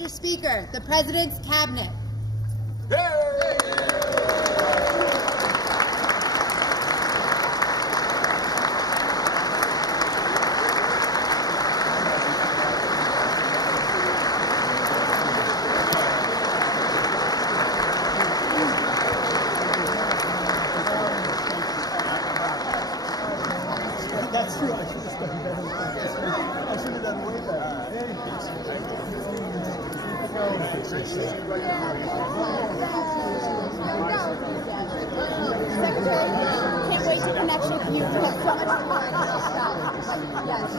Mr. Speaker, the President's Cabinet. That's true. I should have done better. I should have done way better. Secretary, can't wait to connect with you. You have so much more. Yes.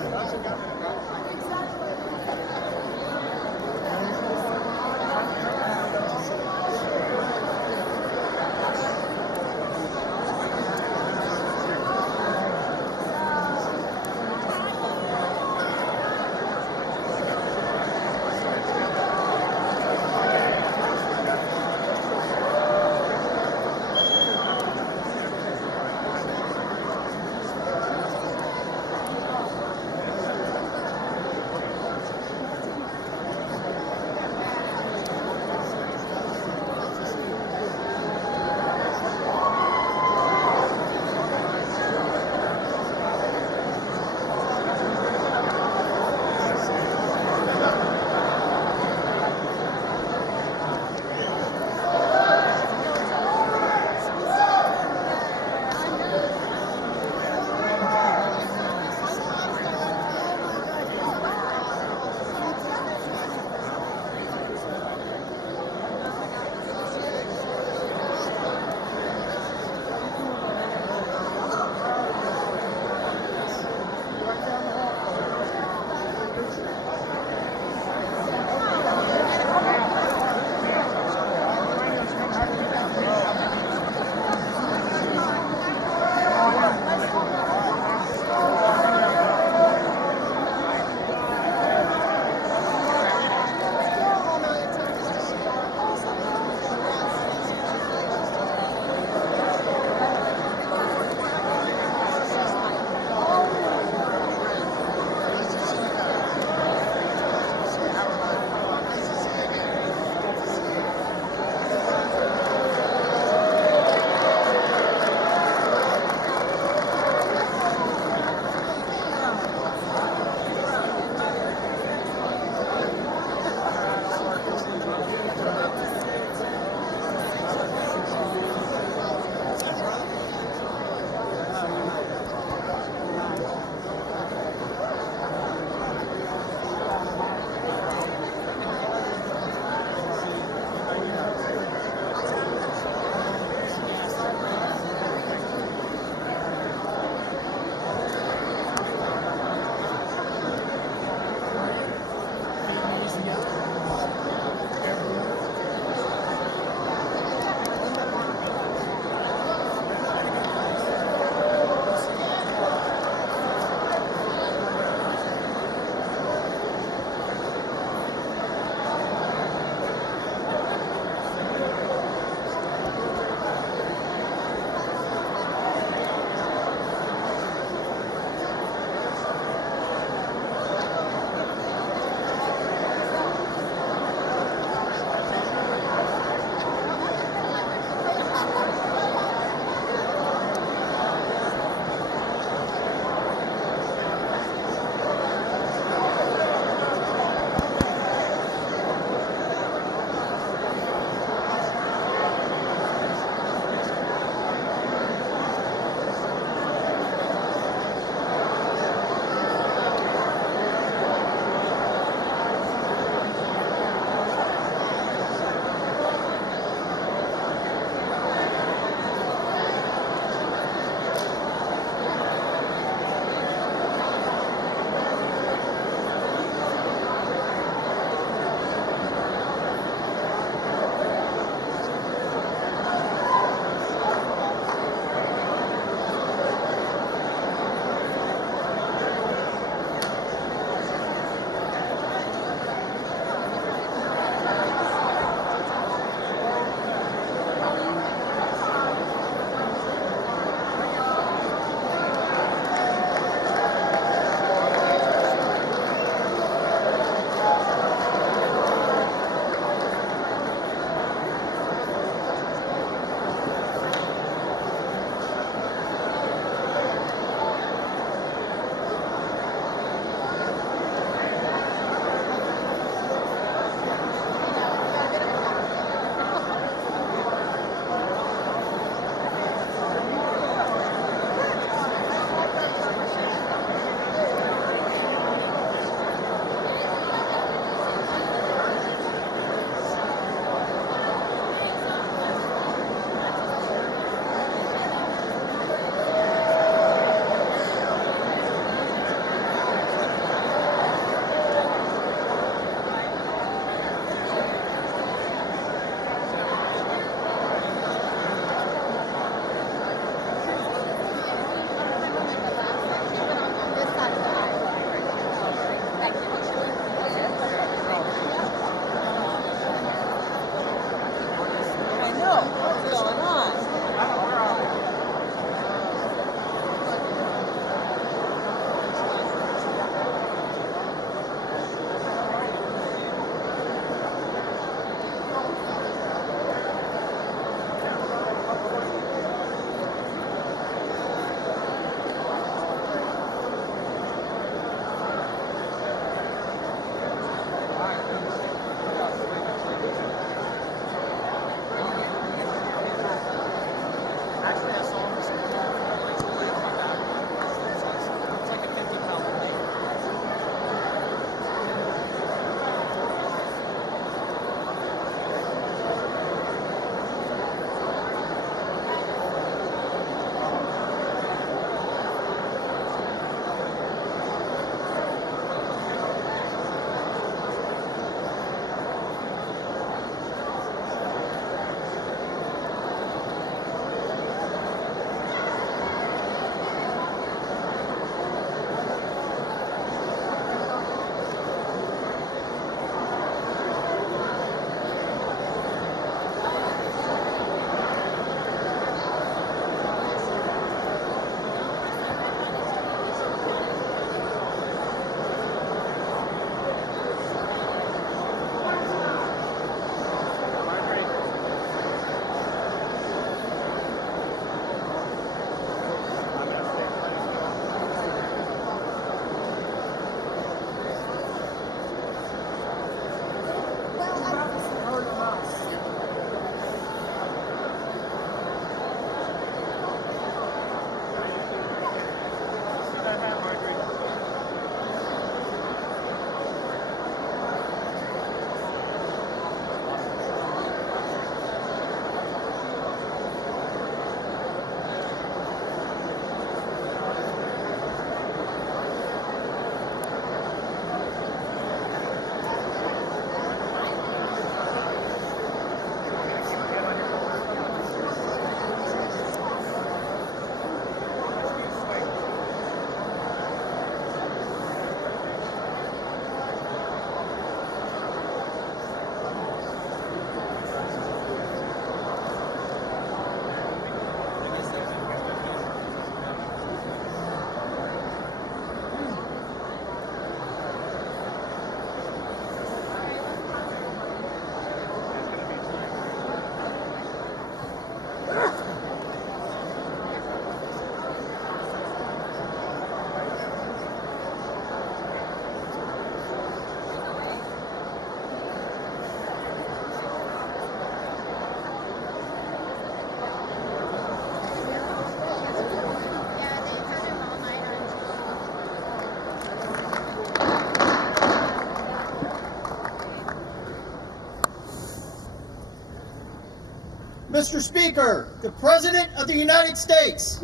Mr. Speaker, the President of the United States.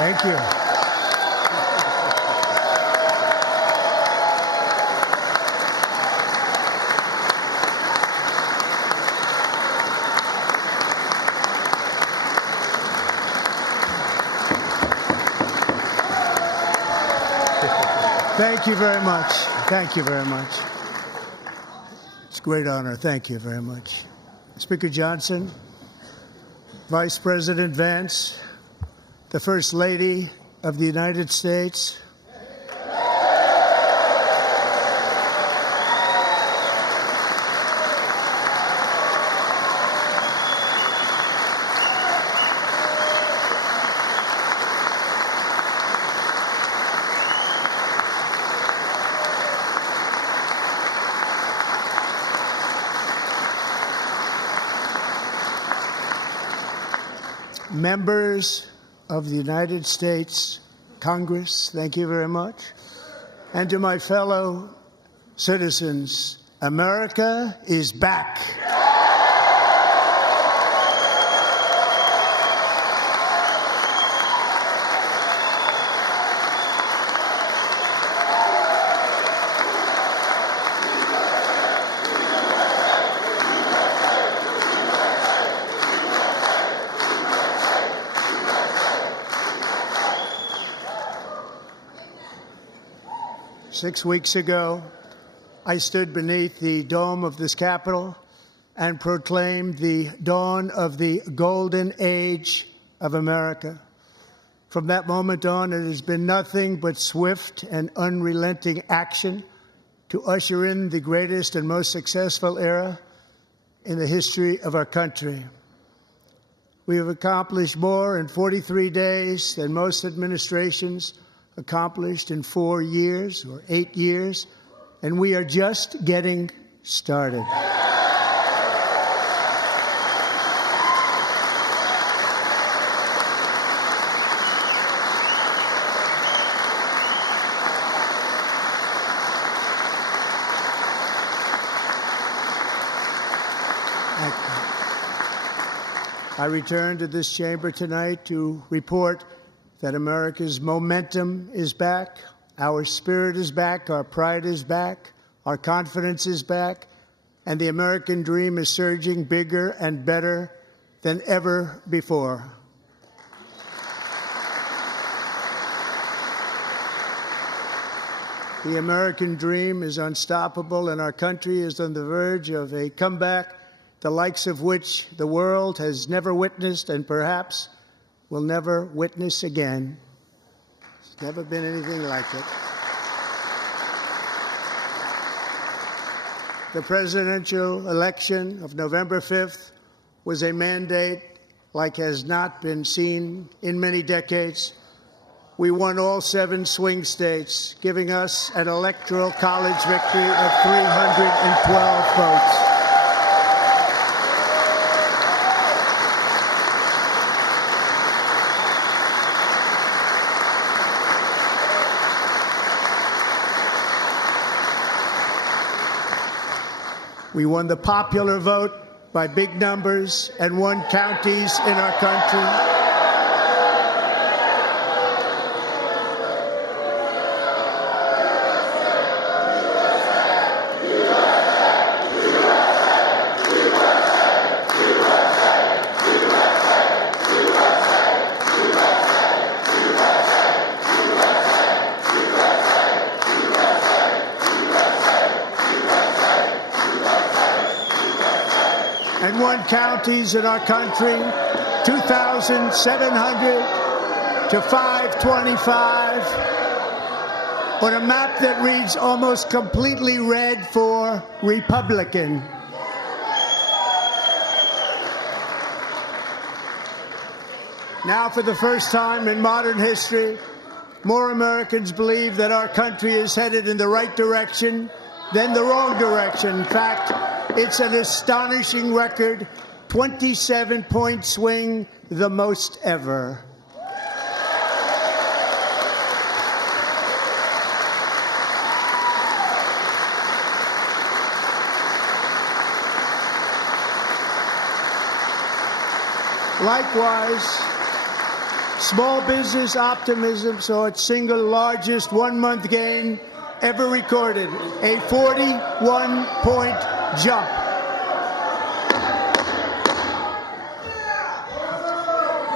Thank you. Thank you very much. Thank you very much. It's a great honor. Thank you very much. Speaker Johnson, Vice President Vance, the First Lady of the United States, members of the United States Congress, thank you very much. And to my fellow citizens, America is back. 6 weeks ago, I stood beneath the dome of this Capitol and proclaimed the dawn of the golden age of America. From that moment on, it has been nothing but swift and unrelenting action to usher in the greatest and most successful era in the history of our country. We have accomplished more in 43 days than most administrations accomplished in 4 years or 8 years, and we are just getting started. I return to this chamber tonight to report that America's momentum is back, our spirit is back, our pride is back, our confidence is back, and the American dream is surging bigger and better than ever before. The American dream is unstoppable, and our country is on the verge of a comeback, the likes of which the world has never witnessed and perhaps will never witness again. There's never been anything like it. The presidential election of November 5th was a mandate like has not been seen in many decades. We won all 7 swing states, giving us an electoral college victory of 312 votes. We won the popular vote by big numbers and won counties in our country. And won counties in our country, 2,700 to 525, on a map that reads almost completely red for Republican. Now, for the first time in modern history, more Americans believe that our country is headed in the right direction than the wrong direction. In fact, it's an astonishing record, 27-point swing, the most ever. Small business optimism saw its single largest one-month gain ever recorded, a 41-point jump.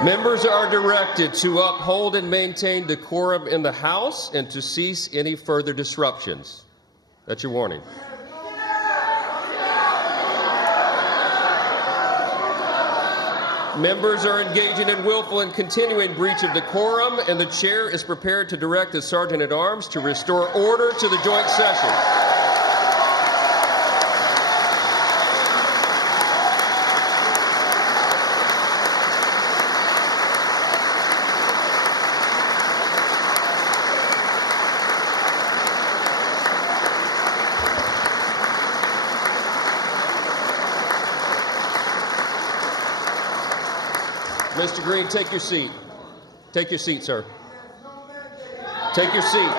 Members are directed to uphold and maintain decorum in the House and to cease any further disruptions. That's your warning. Members are engaging in willful and continuing breach of decorum, and the chair is prepared to direct the Sergeant-at-Arms to restore order to the joint session. Mr. Green, take your seat. Take your seat, sir. Take your seat.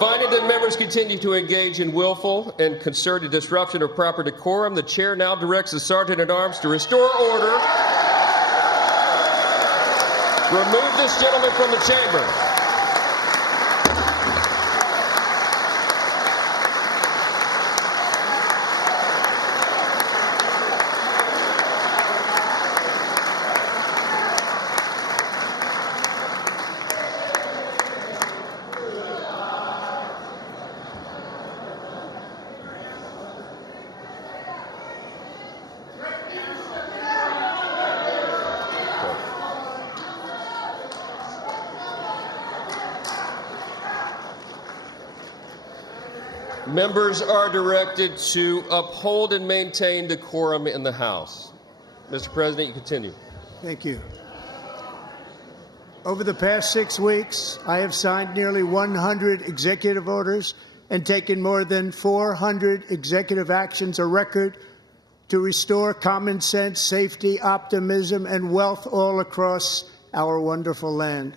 Finding that members continue to engage in willful and concerted disruption of proper decorum, the chair now directs the Sergeant-at-Arms to restore order. Remove this gentleman from the chamber. Members are directed to uphold and maintain decorum in the House. Mr. President, you continue. Thank you. Over the past 6 weeks, I have signed nearly 100 executive orders and taken more than 400 executive actions, a record, to restore common sense, safety, optimism, and wealth all across our wonderful land.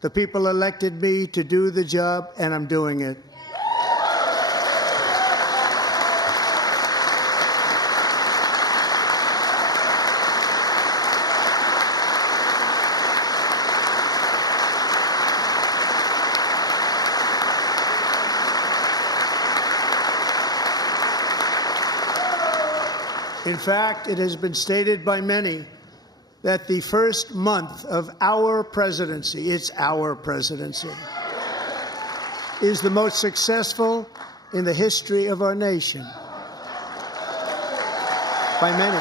The people elected me to do the job, and I'm doing it. In fact, it has been stated by many that the first month of our presidency, it's our presidency, is the most successful in the history of our nation. By many.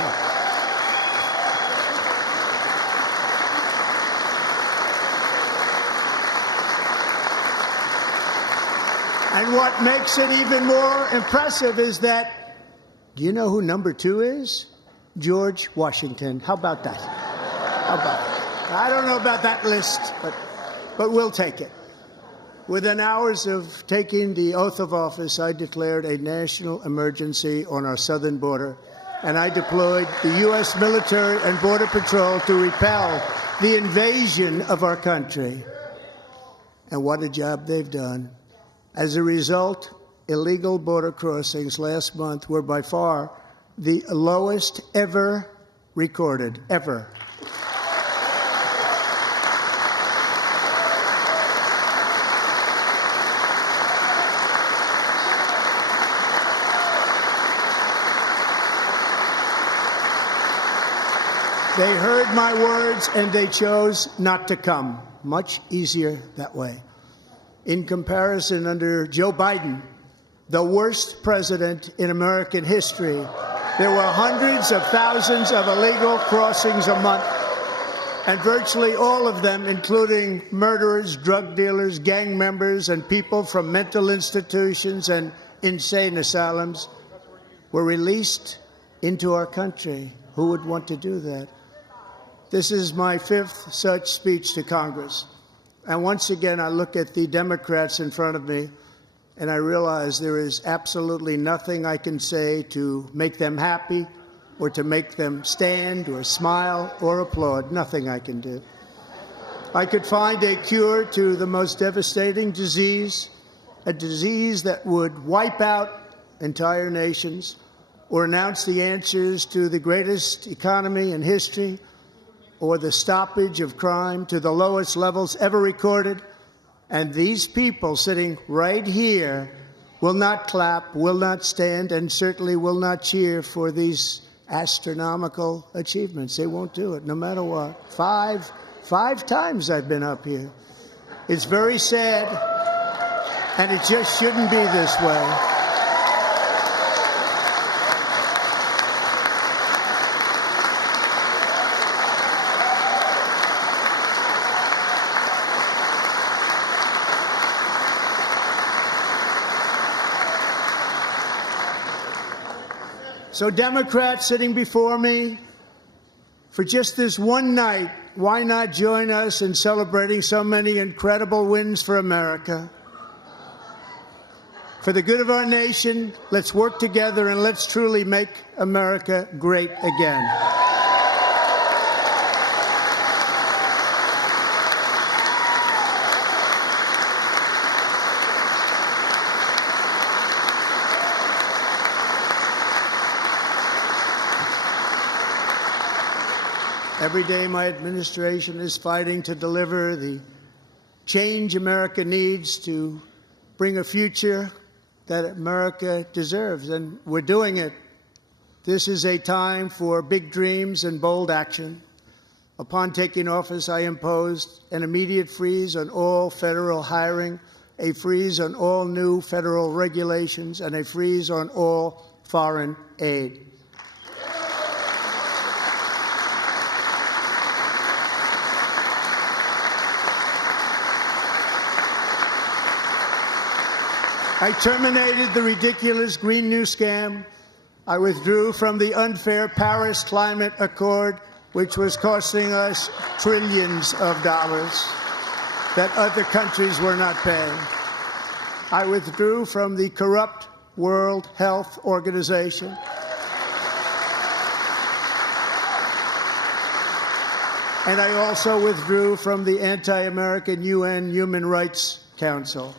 And what makes it even more impressive is that, do you know who number 2 is? George Washington. How about that? How about that? I don't know about that list, but we'll take it. Within hours of taking the oath of office, I declared a national emergency on our southern border, and I deployed the U.S. military and Border Patrol to repel the invasion of our country. And what a job they've done. As a result, illegal border crossings last month were by far the lowest ever recorded, ever. They heard my words and they chose not to come. Much easier that way. In comparison, under Joe Biden, the worst president in American history, there were hundreds of thousands of illegal crossings a month, and virtually all of them, including murderers, drug dealers, gang members, and people from mental institutions and insane asylums, were released into our country. Who would want to do that? This is my 5th such speech to Congress. And once again, I look at the Democrats in front of me, and I realize there is absolutely nothing I can say to make them happy or to make them stand or smile or applaud. Nothing I can do. I could find a cure to the most devastating disease, a disease that would wipe out entire nations, or announce the answers to the greatest economy in history or the stoppage of crime to the lowest levels ever recorded. And these people sitting right here will not clap, will not stand, and certainly will not cheer for these astronomical achievements. They won't do it, no matter what. Five times I've been up here. It's very sad, and it just shouldn't be this way. So Democrats sitting before me, for just this one night, why not join us in celebrating so many incredible wins for America? For the good of our nation, let's work together and let's truly make America great again. Every day, my administration is fighting to deliver the change America needs to bring a future that America deserves, and we're doing it. This is a time for big dreams and bold action. Upon taking office, I imposed an immediate freeze on all federal hiring, a freeze on all new federal regulations, and a freeze on all foreign aid. I terminated the ridiculous Green New Scam. I withdrew from the unfair Paris Climate Accord, which was costing us trillions of dollars that other countries were not paying. I withdrew from the corrupt World Health Organization. And I also withdrew from the anti-American UN Human Rights Council.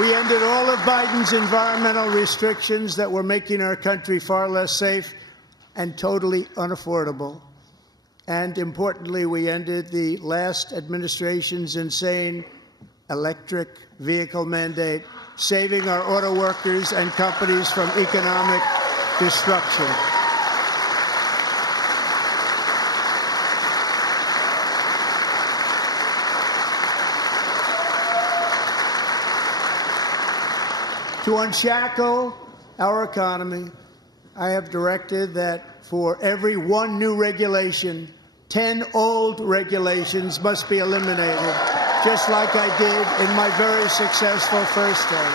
We ended all of Biden's environmental restrictions that were making our country far less safe and totally unaffordable. And importantly, we ended the last administration's insane electric vehicle mandate, saving our auto workers and companies from economic destruction. To unshackle our economy, I have directed that for every one new regulation, 10 old regulations must be eliminated, just like I did in my very successful first term.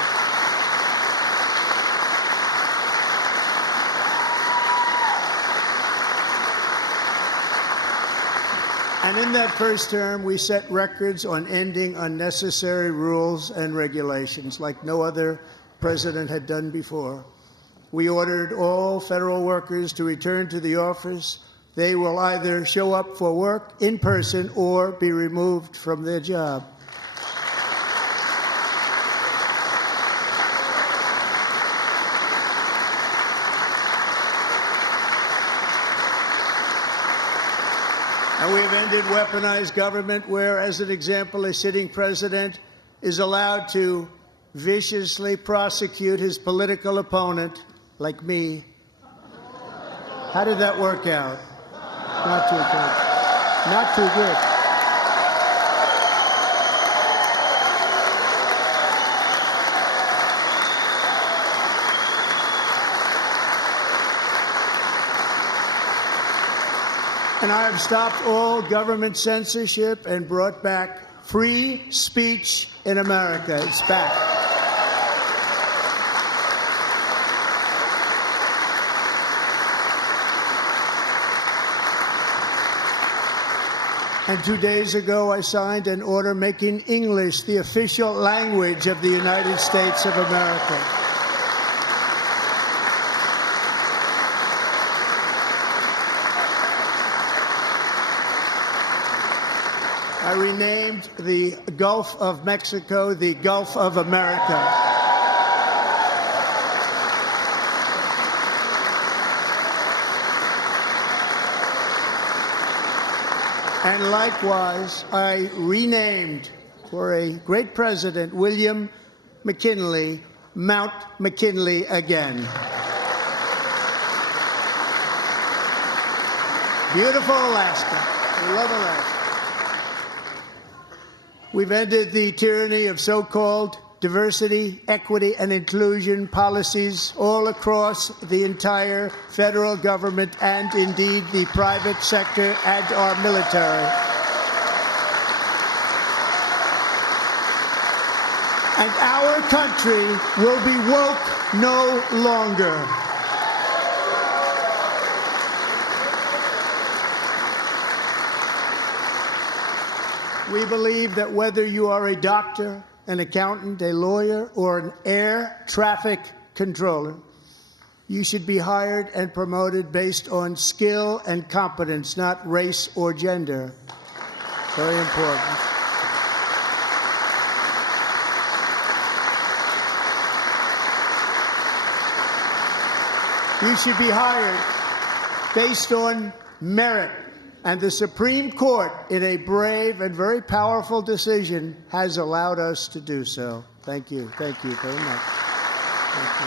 And in that first term, we set records on ending unnecessary rules and regulations like no other president had done before. We ordered all federal workers to return to the office. They will either show up for work in person or be removed from their job. And we have ended weaponized government where, as an example, a sitting president is allowed to viciously prosecute his political opponent, like me. How did that work out? Not too good. Not too good. And I have stopped all government censorship and brought back free speech in America. It's back. And 2 days ago, I signed an order making English the official language of the United States of America. I renamed the Gulf of Mexico the Gulf of America. And likewise, I renamed, for a great president, William McKinley, Mount McKinley again. Beautiful Alaska. We love Alaska. We've ended the tyranny of so-called diversity, equity, and inclusion policies all across the entire federal government and indeed the private sector and our military. And our country will be woke no longer. We believe that whether you are a doctor, an accountant, a lawyer, or an air traffic controller, you should be hired and promoted based on skill and competence, not race or gender. Very important. You should be hired based on merit. And the Supreme Court, in a brave and very powerful decision, has allowed us to do so. Thank you. Thank you very much. Thank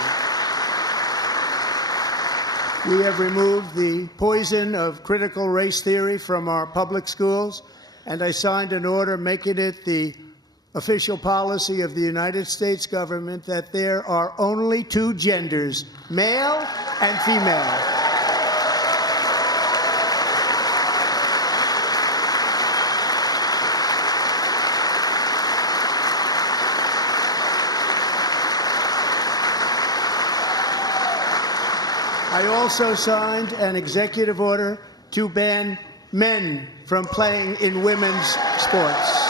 you. We have removed the poison of critical race theory from our public schools, and I signed an order making it the official policy of the United States government that there are only two genders, male and female. I also signed an executive order to ban men from playing in women's sports.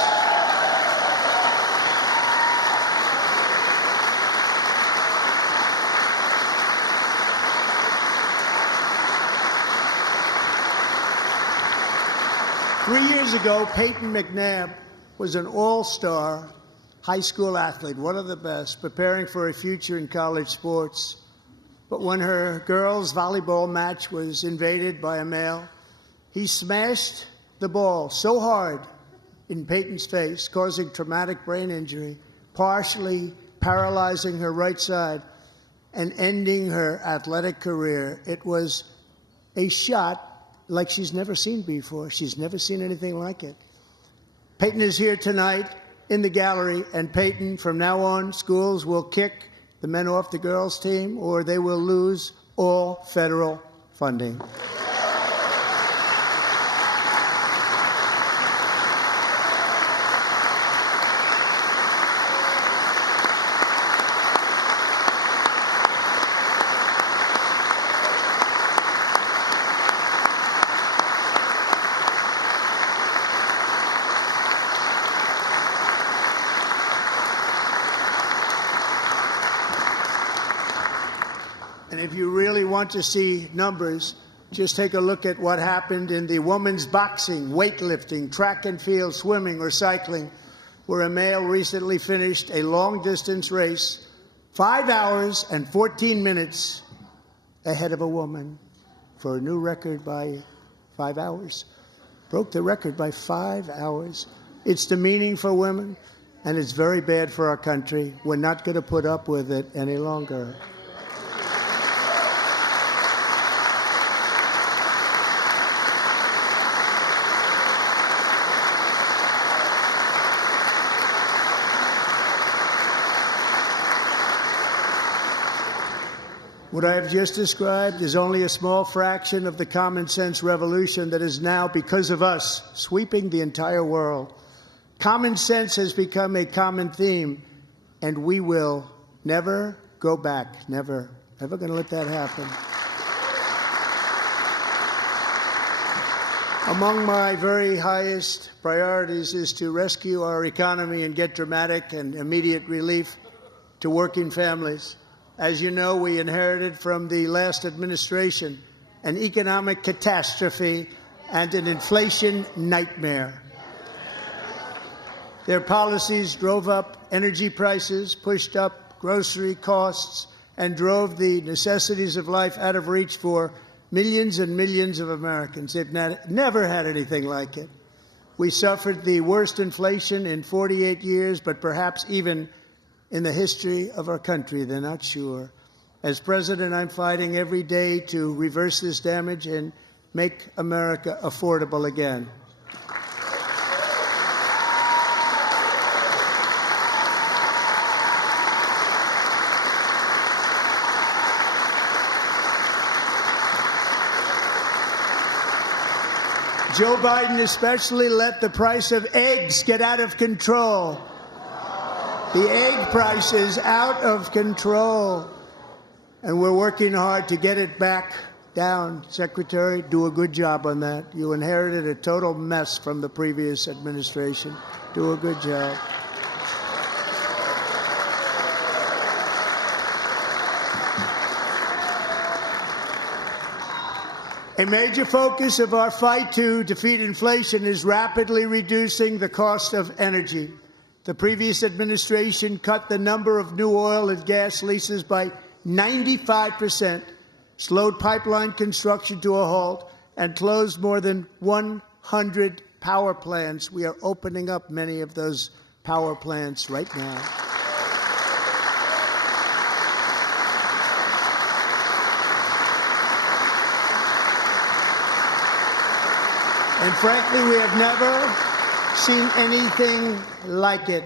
Three years ago, Peyton McNabb was an all-star high school athlete, one of the best, preparing for a future in college sports. But when her girls' volleyball match was invaded by a male, he smashed the ball so hard in Peyton's face, causing traumatic brain injury, partially paralyzing her right side and ending her athletic career. It was a shot like she's never seen before. She's never seen anything like it. Peyton is here tonight in the gallery, and Peyton, from now on, schools will kick the men off the girls' team, or they will lose all federal funding. And if you really want to see numbers, just take a look at what happened in the women's boxing, weightlifting, track and field, swimming, or cycling, where a male recently finished a long-distance race 5 hours and 14 minutes ahead of a woman for a new record by 5 hours. Broke the record by 5 hours. It's demeaning for women, and it's very bad for our country. We're not going to put up with it any longer. What I have just described is only a small fraction of the common sense revolution that is now, because of us, sweeping the entire world. Common sense has become a common theme, and we will never go back. Never. Never going to let that happen. Among my very highest priorities is to rescue our economy and get dramatic and immediate relief to working families. As you know, we inherited from the last administration an economic catastrophe and an inflation nightmare. Their policies drove up energy prices, pushed up grocery costs, and drove the necessities of life out of reach for millions and millions of Americans. They've never had anything like it. We suffered the worst inflation in 48 years, but perhaps even in the history of our country. They're not sure. As president, I'm fighting every day to reverse this damage and make America affordable again. Joe Biden especially let the price of eggs get out of control. The egg price is out of control, and we're working hard to get it back down. Secretary, do a good job on that. You inherited a total mess from the previous administration. Do a good job. A major focus of our fight to defeat inflation is rapidly reducing the cost of energy. The previous administration cut the number of new oil and gas leases by 95%, slowed pipeline construction to a halt, and closed more than 100 power plants. We are opening up many of those power plants right now. And frankly, we have never seen anything like it.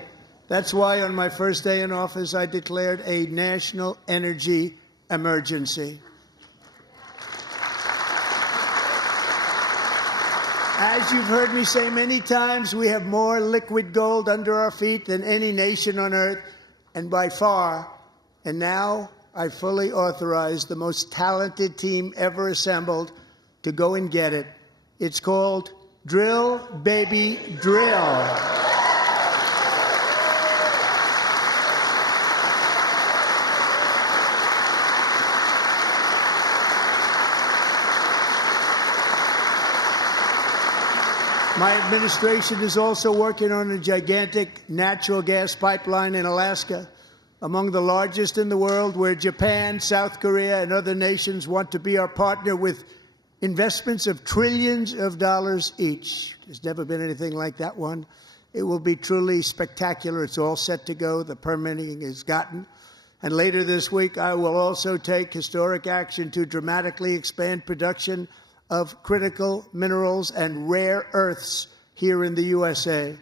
That's why on my first day in office, I declared a national energy emergency. As you've heard me say many times, we have more liquid gold under our feet than any nation on earth, and by far. And now I fully authorize the most talented team ever assembled to go and get it. It's called Drill, Baby, Drill. My administration is also working on a gigantic natural gas pipeline in Alaska, among the largest in the world, where Japan, South Korea, and other nations want to be our partner with investments of trillions of dollars each. There's never been anything like that one. It will be truly spectacular. It's all set to go. The permitting is gotten. And later this week, I will also take historic action to dramatically expand production of critical minerals and rare earths here in the USA.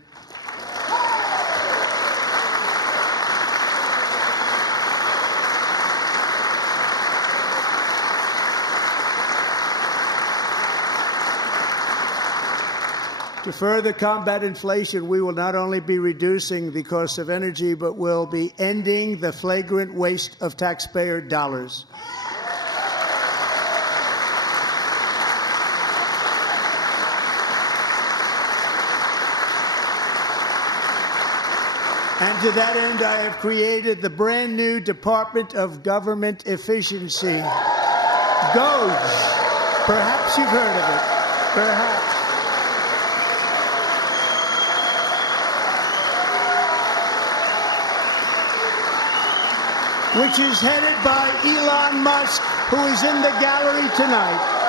To further combat inflation, we will not only be reducing the cost of energy, but will be ending the flagrant waste of taxpayer dollars. And to that end, I have created the brand new Department of Government Efficiency, DOGE. Perhaps you've heard of it. Perhaps. Which is headed by Elon Musk, who is in the gallery tonight.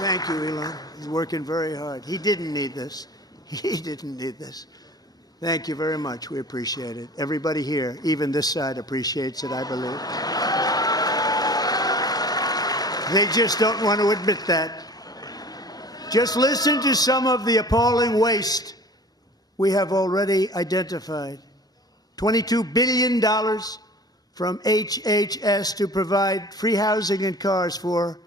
Thank you, Elon. He's working very hard. He didn't need this. He didn't need this. Thank you very much. We appreciate it. Everybody here, even this side, appreciates it, I believe. They just don't want to admit that. Just listen to some of the appalling waste we have already identified. $22 billion from HHS to provide free housing and cars for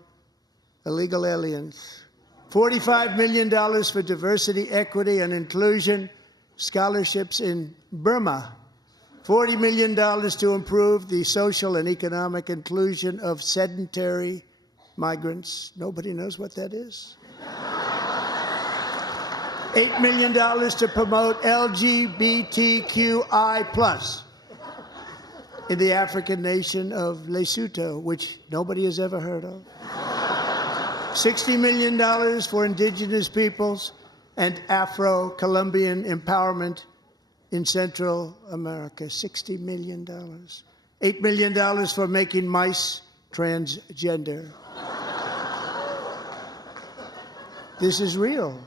illegal aliens. $45 million for diversity, equity, and inclusion scholarships in Burma. $40 million to improve the social and economic inclusion of sedentary migrants. Nobody knows what that is. $8 million to promote LGBTQI+ in the African nation of Lesotho, which nobody has ever heard of. $60 million for indigenous peoples and Afro-Colombian empowerment in Central America. $60 million. $8 million for making mice transgender. This is real.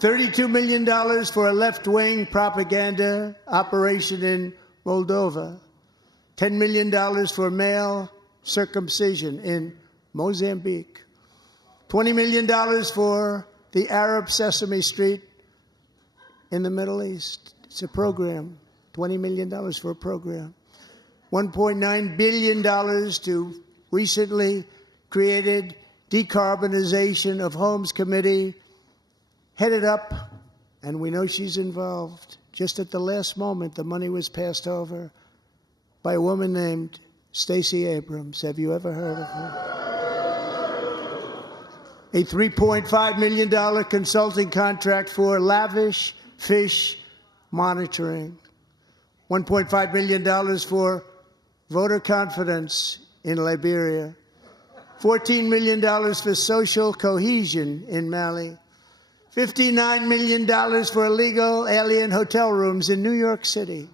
$32 million for a left-wing propaganda operation in Moldova. $10 million for male circumcision in Mozambique. $20 million for the Arab Sesame Street in the Middle East. It's a program. $20 million for a program. $1.9 billion to recently created Decarbonization of Homes Committee, headed up, and we know she's involved. Just at the last moment, the money was passed over by a woman named Stacey Abrams. Have you ever heard of her? A $3.5 million consulting contract for lavish fish monitoring. $1.5 million for voter confidence in Liberia. $14 million for social cohesion in Mali. $59 million for illegal alien hotel rooms in New York City.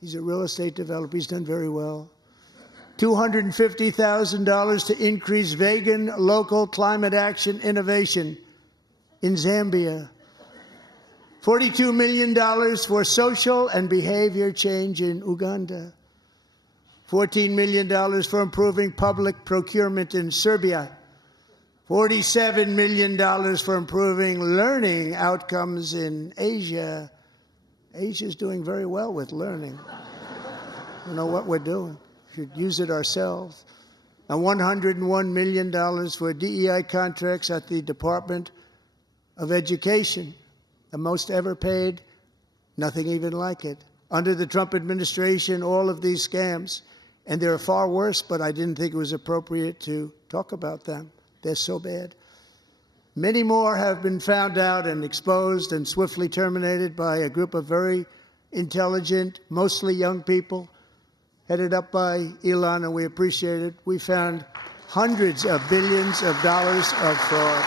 He's a real estate developer. He's done very well. $250,000 to increase vegan local climate action innovation in Zambia. $42 million for social and behavior change in Uganda. $14 million for improving public procurement in Serbia. $47 million for improving learning outcomes in Asia. Asia's doing very well with learning. I don't know what we're doing. We should use it ourselves. And $101 million for DEI contracts at the Department of Education. The most ever paid, nothing even like it. Under the Trump administration, all of these scams, and they're far worse, but I didn't think it was appropriate to talk about them. They're so bad. Many more have been found out and exposed and swiftly terminated by a group of very intelligent, mostly young people, headed up by Elon, and we appreciate it. We found hundreds of billions of dollars of fraud.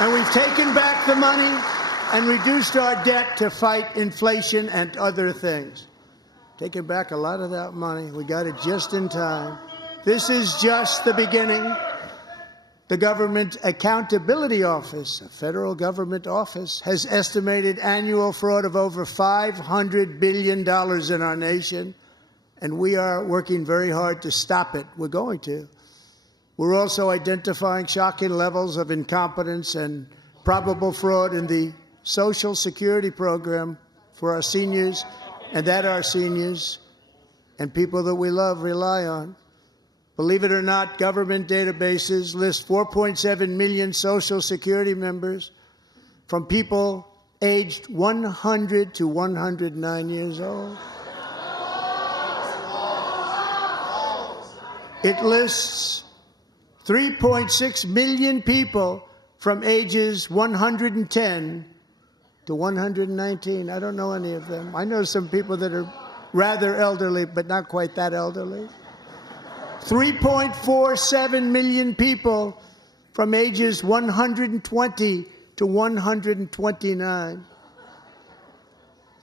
And we've taken back the money and reduced our debt to fight inflation and other things. Taken back a lot of that money. We got it just in time. This is just the beginning. The Government Accountability Office, a federal government office, has estimated annual fraud of over $500 billion in our nation, and we are working very hard to stop it. We're going to. We're also identifying shocking levels of incompetence and probable fraud in the Social Security program for our seniors, and that our seniors and people that we love rely on. Believe it or not, government databases list 4.7 million Social Security members from people aged 100 to 109 years old. It lists 3.6 million people from ages 110 to 119. I don't know any of them. I know some people that are rather elderly, but not quite that elderly. 3.47 million people from ages 120 to 129.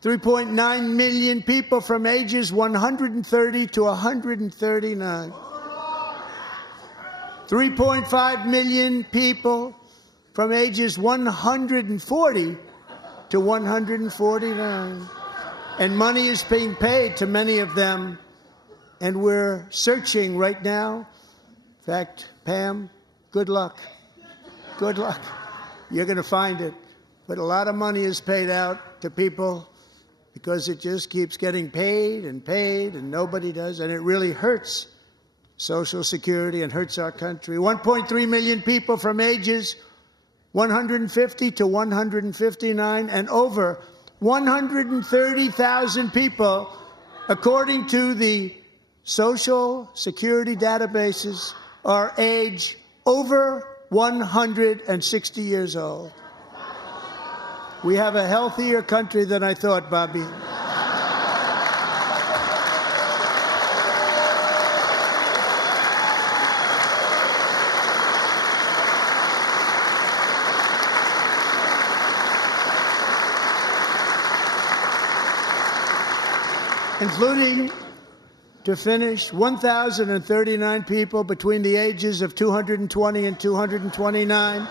3.9 million people from ages 130 to 139. 3.5 million people from ages 140 to 149. And money is being paid to many of them, and we're searching right now. In fact, Pam, good luck. Good luck. You're going to find it. But a lot of money is paid out to people because it just keeps getting paid and nobody does, and it really hurts Social Security and hurts our country. 1.3 million people from ages 150 to 159, and over 130,000 people, according to the Social Security databases, are age over 160 years old. We have a healthier country than I thought, Bobby. Including, to finish, 1,039 people between the ages of 220 and 229,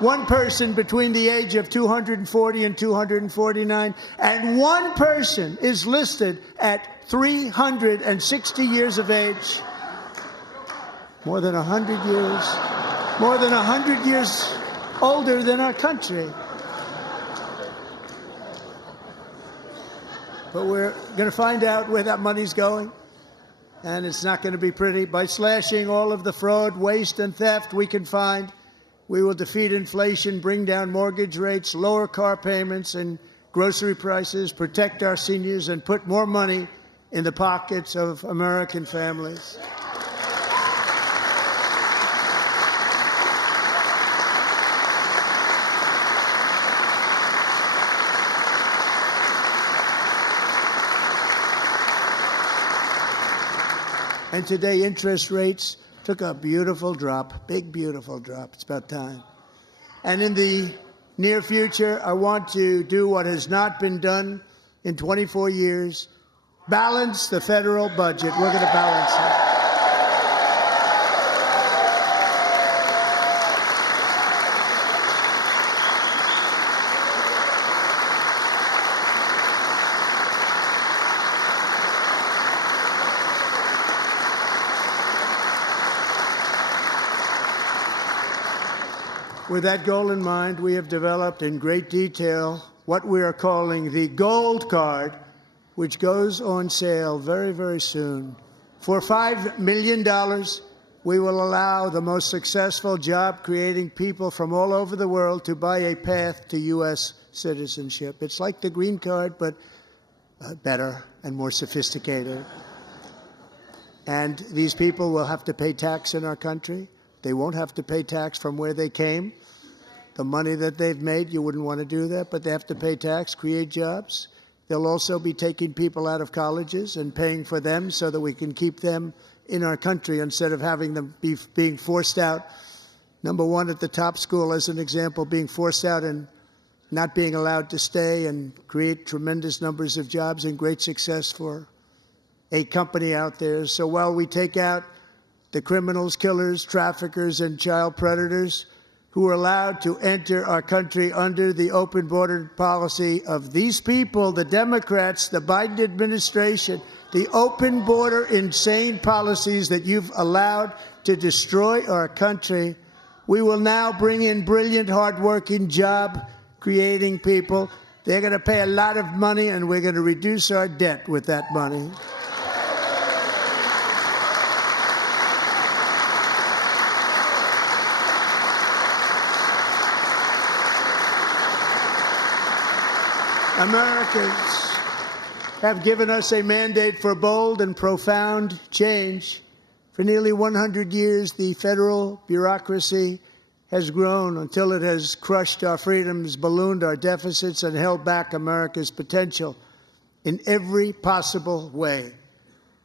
one person between the age of 240 and 249, and one person is listed at 360 years of age. More than 100 years older than our country. But we're going to find out where that money's going, and it's not going to be pretty. By slashing all of the fraud, waste, and theft we can find, we will defeat inflation, bring down mortgage rates, lower car payments and grocery prices, protect our seniors, and put more money in the pockets of American families. And today, interest rates took a beautiful drop, big, beautiful drop. It's about time. And in the near future, I want to do what has not been done in 24 years, balance the federal budget. We're going to balance it. With that goal in mind, we have developed in great detail what we are calling the Gold Card, which goes on sale very, very soon. For $5 million, we will allow the most successful job-creating people from all over the world to buy a path to U.S. citizenship. It's like the green card, but better and more sophisticated. And these people will have to pay tax in our country. They won't have to pay tax from where they came. The money that they've made, you wouldn't want to do that, but they have to pay tax, create jobs. They'll also be taking people out of colleges and paying for them so that we can keep them in our country instead of having them being forced out. Number one, at the top school, as an example, being forced out and not being allowed to stay and create tremendous numbers of jobs and great success for a company out there. So while we take out the criminals, killers, traffickers, and child predators who are allowed to enter our country under the open border policy of these people, the Democrats, the Biden administration, the open border insane policies that you've allowed to destroy our country, we will now bring in brilliant, hardworking, job-creating people. They're going to pay a lot of money, and we're going to reduce our debt with that money. Americans have given us a mandate for bold and profound change. For nearly 100 years, the federal bureaucracy has grown until it has crushed our freedoms, ballooned our deficits, and held back America's potential in every possible way.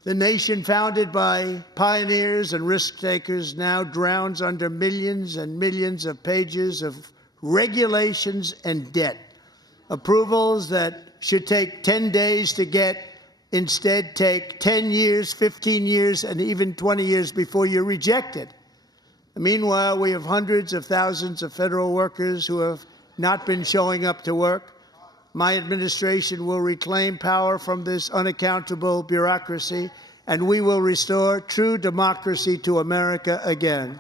The nation founded by pioneers and risk-takers now drowns under millions and millions of pages of regulations and debt. Approvals that should take 10 days to get instead take 10 years, 15 years, and even 20 years before you're rejected. Meanwhile, we have hundreds of thousands of federal workers who have not been showing up to work. My administration will reclaim power from this unaccountable bureaucracy, and we will restore true democracy to America again.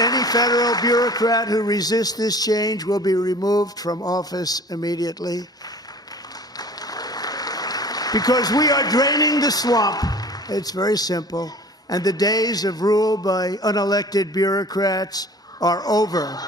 any federal bureaucrat who resists this change will be removed from office immediately. Because we are draining the swamp. It's very simple. And the days of rule by unelected bureaucrats are over.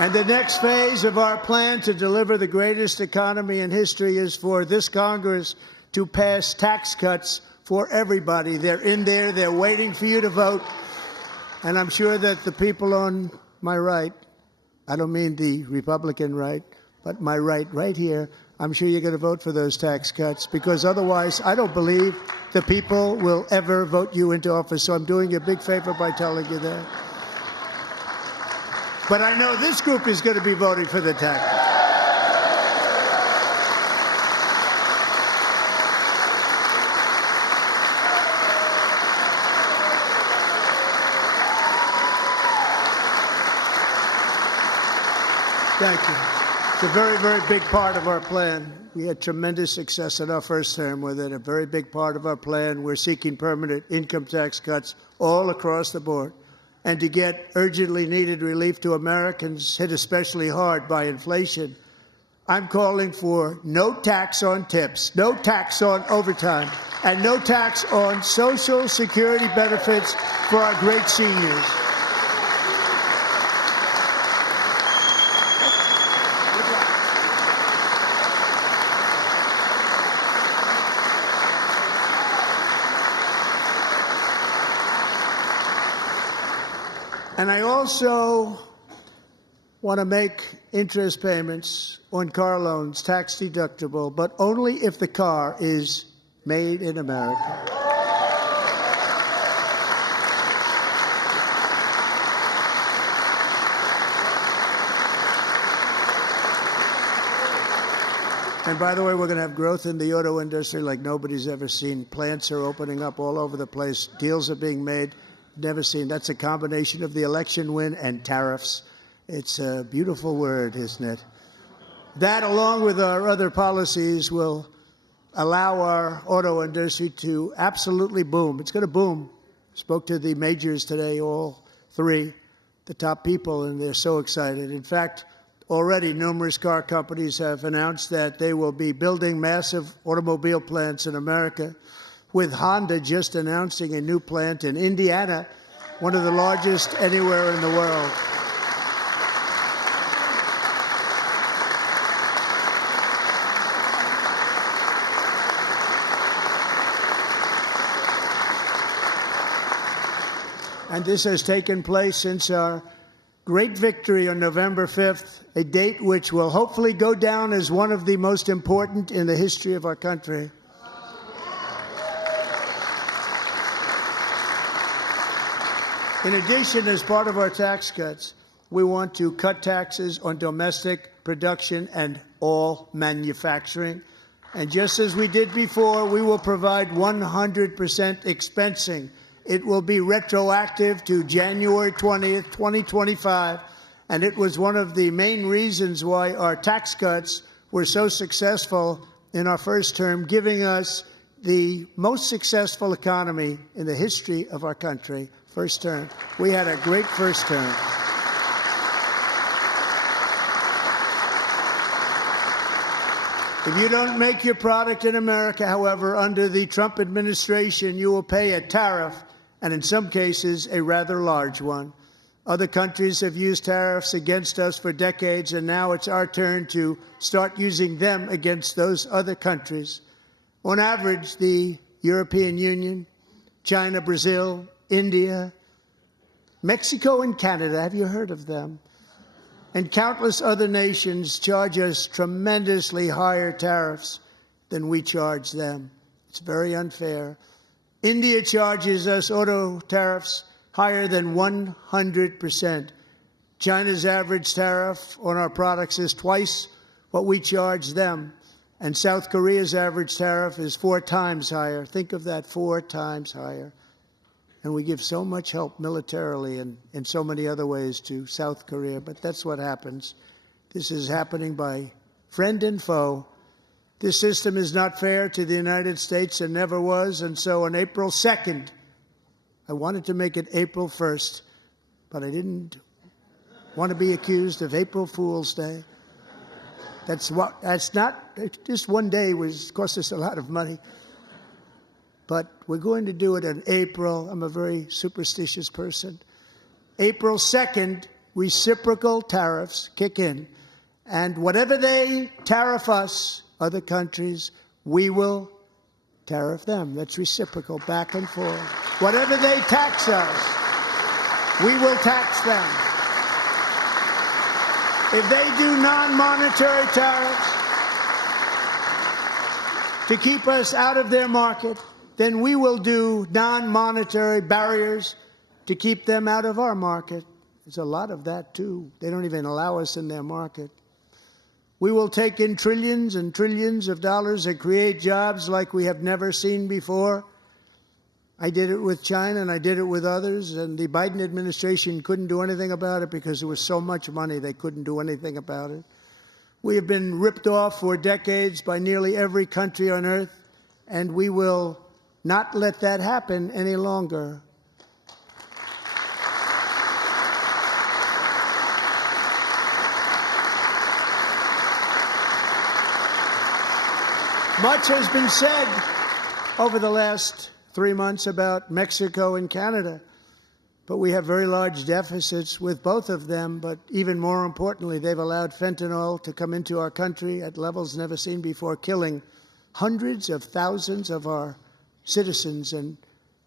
And the next phase of our plan to deliver the greatest economy in history is for this Congress to pass tax cuts for everybody. They're in there. They're waiting for you to vote. And I'm sure that the people on my right, I don't mean the Republican right, but my right here, I'm sure you're going to vote for those tax cuts, because otherwise I don't believe the people will ever vote you into office. So I'm doing you a big favor by telling you that. But I know this group is going to be voting for the tax. Thank you. It's a very, very big part of our plan. We had tremendous success in our first term with it. A very big part of our plan. We're seeking permanent income tax cuts all across the board. And to get urgently needed relief to Americans hit especially hard by inflation, I'm calling for no tax on tips, no tax on overtime, and no tax on Social Security benefits for our great seniors. And I also want to make interest payments on car loans tax deductible, but only if the car is made in America. And by the way, we're going to have growth in the auto industry like nobody's ever seen. Plants are opening up all over the place. Deals are being made. Never seen. That's a combination of the election win and tariffs. It's a beautiful word, isn't it? That, along with our other policies, will allow our auto industry to absolutely boom. It's going to boom. Spoke to the majors today, all three, the top people, and they're so excited. In fact, already numerous car companies have announced that they will be building massive automobile plants in America, with Honda just announcing a new plant in Indiana, one of the largest anywhere in the world. And this has taken place since our great victory on November 5th, a date which will hopefully go down as one of the most important in the history of our country. In addition, as part of our tax cuts, we want to cut taxes on domestic production and all manufacturing. And just as we did before, we will provide 100% expensing. It will be retroactive to January 20th, 2025. And it was one of the main reasons why our tax cuts were so successful in our first term, giving us the most successful economy in the history of our country. First term. We had a great first term. If you don't make your product in America, however, under the Trump administration, you will pay a tariff, and in some cases, a rather large one. Other countries have used tariffs against us for decades, and now it's our turn to start using them against those other countries. On average, the European Union, China, Brazil, India, Mexico, and Canada, have you heard of them? And countless other nations charge us tremendously higher tariffs than we charge them. It's very unfair. India charges us auto tariffs higher than 100%. China's average tariff on our products is twice what we charge them. And South Korea's average tariff is 4 times higher. Think of that, 4 times higher. And we give so much help militarily and in so many other ways to South Korea. But that's what happens. This is happening by friend and foe. This system is not fair to the United States and never was. And so on April 2nd, I wanted to make it April 1st, but I didn't want to be accused of April Fool's Day. That's not just one day was cost us a lot of money. But we're going to do it in April. I'm a very superstitious person. April 2nd, reciprocal tariffs kick in. And whatever they tariff us, other countries, we will tariff them. That's reciprocal, back and forth. Whatever they tax us, we will tax them. If they do non-monetary tariffs to keep us out of their market, then we will do non-monetary barriers to keep them out of our market. There's a lot of that, too. They don't even allow us in their market. We will take in trillions and trillions of dollars and create jobs like we have never seen before. I did it with China, and I did it with others, and the Biden administration couldn't do anything about it because there was so much money they couldn't do anything about it. We have been ripped off for decades by nearly every country on earth, and we will not let that happen any longer. Much has been said over the last 3 months about Mexico and Canada, but we have very large deficits with both of them. But even more importantly, they've allowed fentanyl to come into our country at levels never seen before, killing hundreds of thousands of our citizens and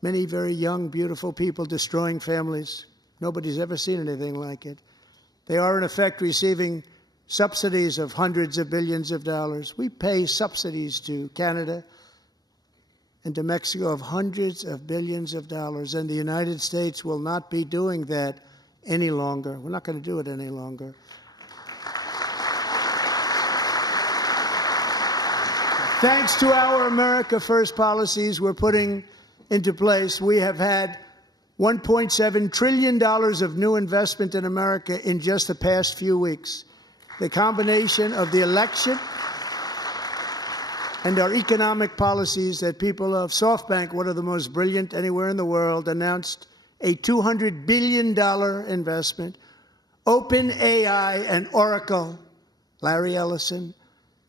many very young, beautiful people, destroying families. Nobody's ever seen anything like it. They are, in effect, receiving subsidies of hundreds of billions of dollars. We pay subsidies to Canada and to Mexico of hundreds of billions of dollars, and the United States will not be doing that any longer. We're not going to do it any longer. Thanks to our America First policies we're putting into place, we have had $1.7 trillion of new investment in America in just the past few weeks. The combination of the election and our economic policies that people of SoftBank, one of the most brilliant anywhere in the world, announced a $200 billion investment. OpenAI and Oracle, Larry Ellison,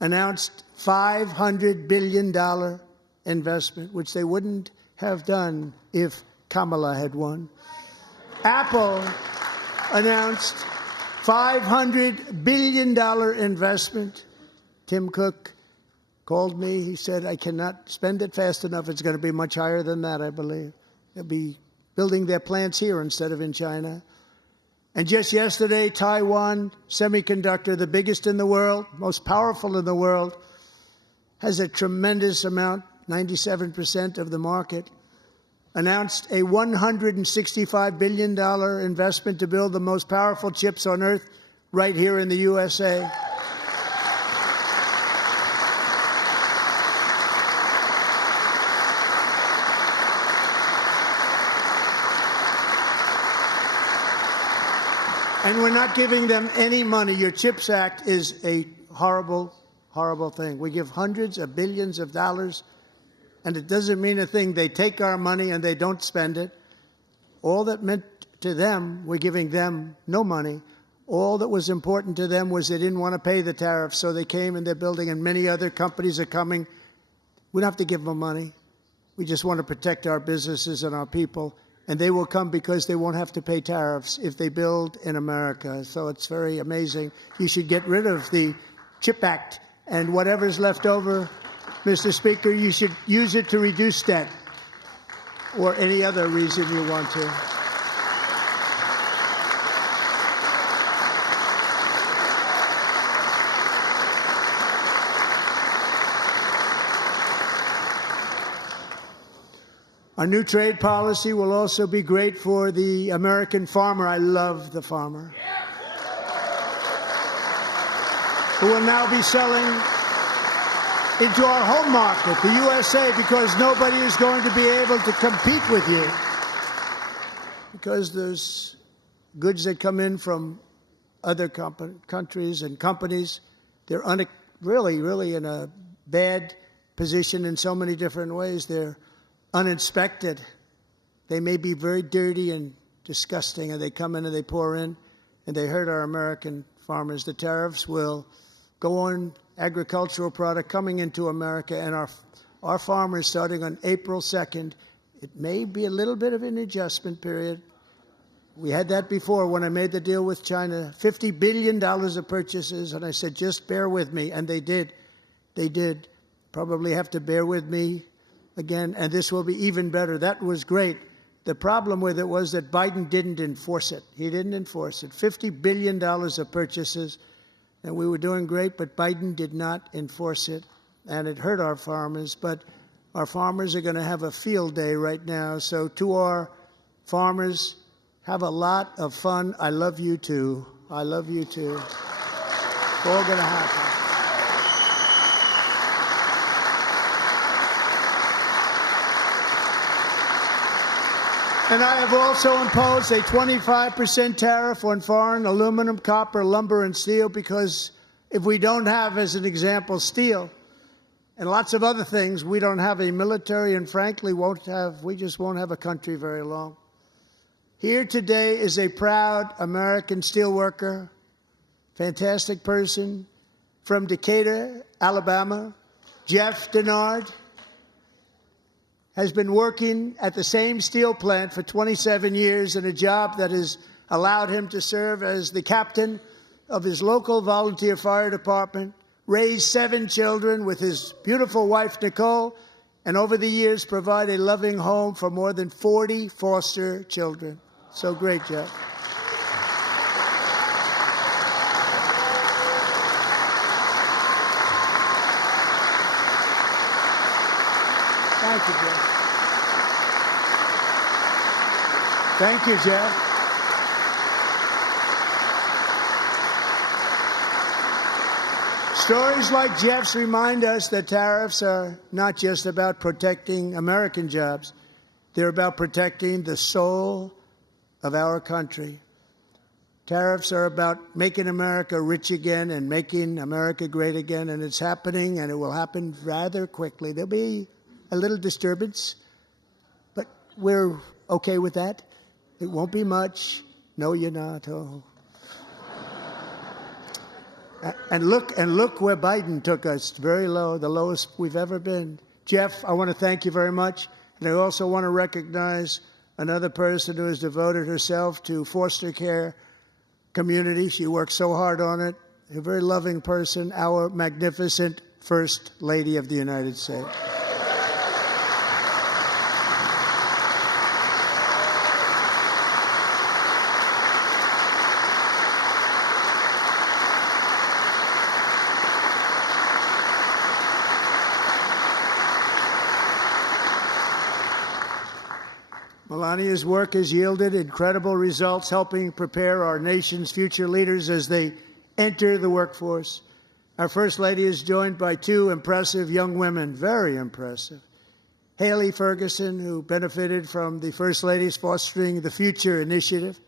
announced $500 billion investment, which they wouldn't have done if Kamala had won. Apple announced $500 billion investment. Tim Cook called me. He said, I cannot spend it fast enough. It's going to be much higher than that, I believe. They'll be building their plants here instead of in China. And just yesterday, Taiwan Semiconductor, the biggest in the world, most powerful in the world, has a tremendous amount, 97% of the market, announced a $165 billion investment to build the most powerful chips on earth right here in the USA. And we're not giving them any money. Your CHIPS Act is a horrible, horrible thing. We give hundreds of billions of dollars, and it doesn't mean a thing. They take our money and they don't spend it. All that meant to them, we're giving them no money. All that was important to them was they didn't want to pay the tariffs, so they came and they're building, and many other companies are coming. We don't have to give them money. We just want to protect our businesses and our people. And they will come because they won't have to pay tariffs if they build in America. So it's very amazing. You should get rid of the CHIP Act, and whatever's left over, Mr. Speaker, you should use it to reduce debt or any other reason you want to. Our new trade policy will also be great for the American farmer. I love the farmer, who will now be selling into our home market, the USA, because nobody is going to be able to compete with you. because there's goods that come in from other countries and companies. They're really in a bad position in so many different ways. They're uninspected. They may be very dirty and disgusting, and they come in and they pour in, and they hurt our American farmers. The tariffs will go on agricultural product coming into America, and our farmers, starting on April 2nd, it may be a little bit of an adjustment period. We had that before when I made the deal with China, $50 billion of purchases, and I said, just bear with me, and they did. They did. Probably have to bear with me again, and this will be even better. That was great. The problem with it was that Biden didn't enforce it. He didn't enforce it. $50 billion of purchases, and we were doing great, but Biden did not enforce it, and it hurt our farmers. But our farmers are going to have a field day right now. So to our farmers, have a lot of fun. I love you too. I love you too. It's all going to happen. And I have also imposed a 25% tariff on foreign aluminum, copper, lumber, and steel, because if we don't have, as an example, steel and lots of other things, we don't have a military, and frankly, we just won't have a country very long. Here today is a proud American steelworker, fantastic person from Decatur, Alabama, Jeff Denard. Has been working at the same steel plant for 27 years in a job that has allowed him to serve as the captain of his local volunteer fire department, raise 7 children with his beautiful wife, Nicole, and over the years provide a loving home for more than 40 foster children. So great, Jeff. Thank you, Jeff. Thank you, Jeff. Stories like Jeff's remind us that tariffs are not just about protecting American jobs. They're about protecting the soul of our country. Tariffs are about making America rich again and making America great again, and it's happening, and it will happen rather quickly. There'll be a little disturbance, but we're okay with that. It won't be much. No, you're not. Oh. And look where Biden took us, very low, the lowest we've ever been. Jeff, I want to thank you very much. And I also want to recognize another person who has devoted herself to foster care community. She works so hard on it. A very loving person, our magnificent First Lady of the United States. Melania's work has yielded incredible results, helping prepare our nation's future leaders as they enter the workforce. Our First Lady is joined by 2 impressive young women, very impressive. Haley Ferguson, who benefited from the First Lady's Fostering the Future initiative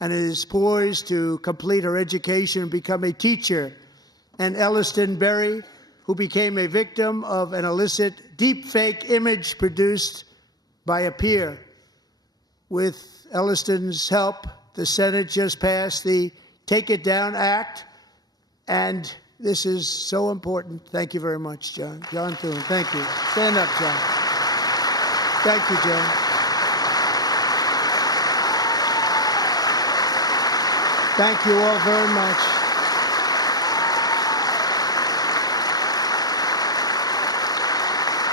and is poised to complete her education and become a teacher. And Elliston Berry, who became a victim of an illicit deepfake image produced by a peer. With Elliston's help, the Senate just passed the Take It Down Act, and this is so important. Thank you very much, John. John Thune, thank you. Stand up, John. Thank you, John. Thank you all very much.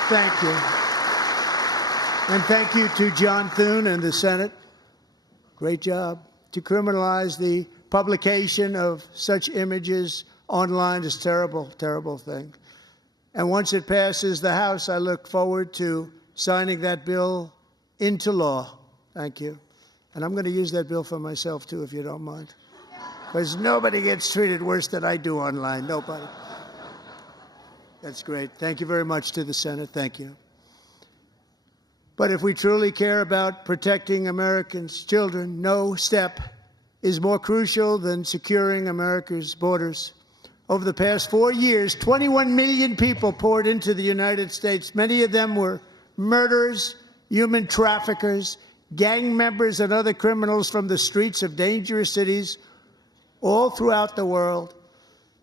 Thank you. And thank you to John Thune and the Senate. Great job. To criminalize the publication of such images online is a terrible, terrible thing. And once it passes the House, I look forward to signing that bill into law. Thank you. And I'm going to use that bill for myself, too, if you don't mind. Because nobody gets treated worse than I do online. Nobody. That's great. Thank you very much to the Senate. Thank you. But if we truly care about protecting Americans' children, no step is more crucial than securing America's borders. Over the past 4 years, 21 million people poured into the United States. Many of them were murderers, human traffickers, gang members, and other criminals from the streets of dangerous cities all throughout the world.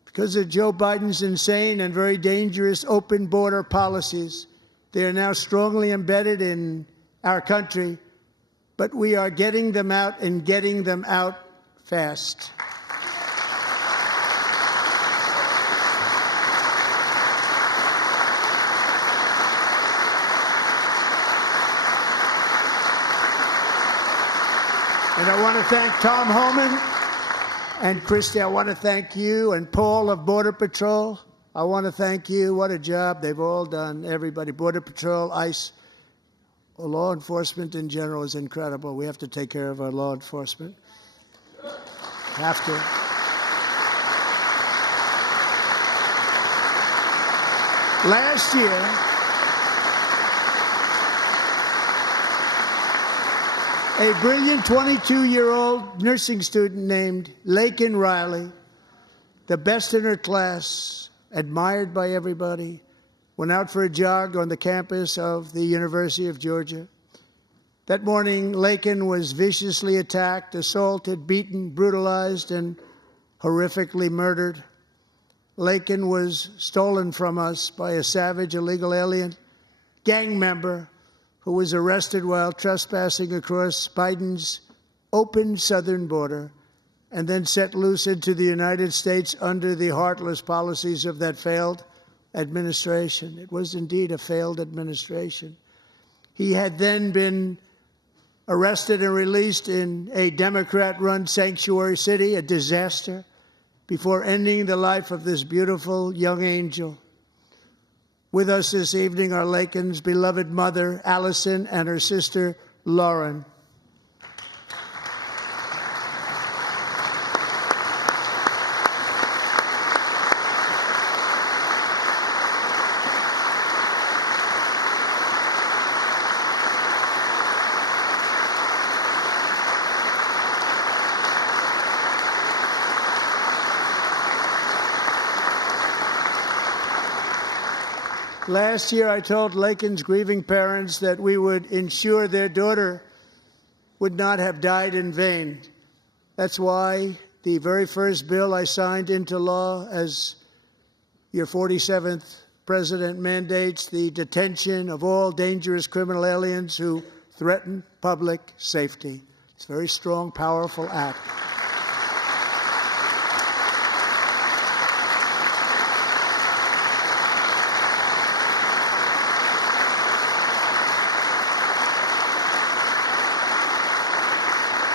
Because of Joe Biden's insane and very dangerous open border policies, they are now strongly embedded in our country, but we are getting them out and getting them out fast. And I want to thank Tom Homan and Christy. I want to thank you and Paul of Border Patrol. I want to thank you. What a job they've all done. Everybody, Border Patrol, ICE, law enforcement in general is incredible. We have to take care of our law enforcement. Have to. Last year, a brilliant 22-year-old nursing student named Laken Riley, the best in her class, admired by everybody, went out for a jog on the campus of the University of Georgia. That morning, Laken was viciously attacked, assaulted, beaten, brutalized, and horrifically murdered. Laken was stolen from us by a savage illegal alien gang member who was arrested while trespassing across Biden's open southern border and then set loose into the United States under the heartless policies of that failed administration. It was indeed a failed administration. He had then been arrested and released in a Democrat-run sanctuary city, a disaster, before ending the life of this beautiful young angel. With us this evening are Laken's beloved mother, Allison, and her sister, Lauren. Last year, I told Laken's grieving parents that we would ensure their daughter would not have died in vain. That's why the very first bill I signed into law as your 47th president mandates the detention of all dangerous criminal aliens who threaten public safety. It's a very strong, powerful act.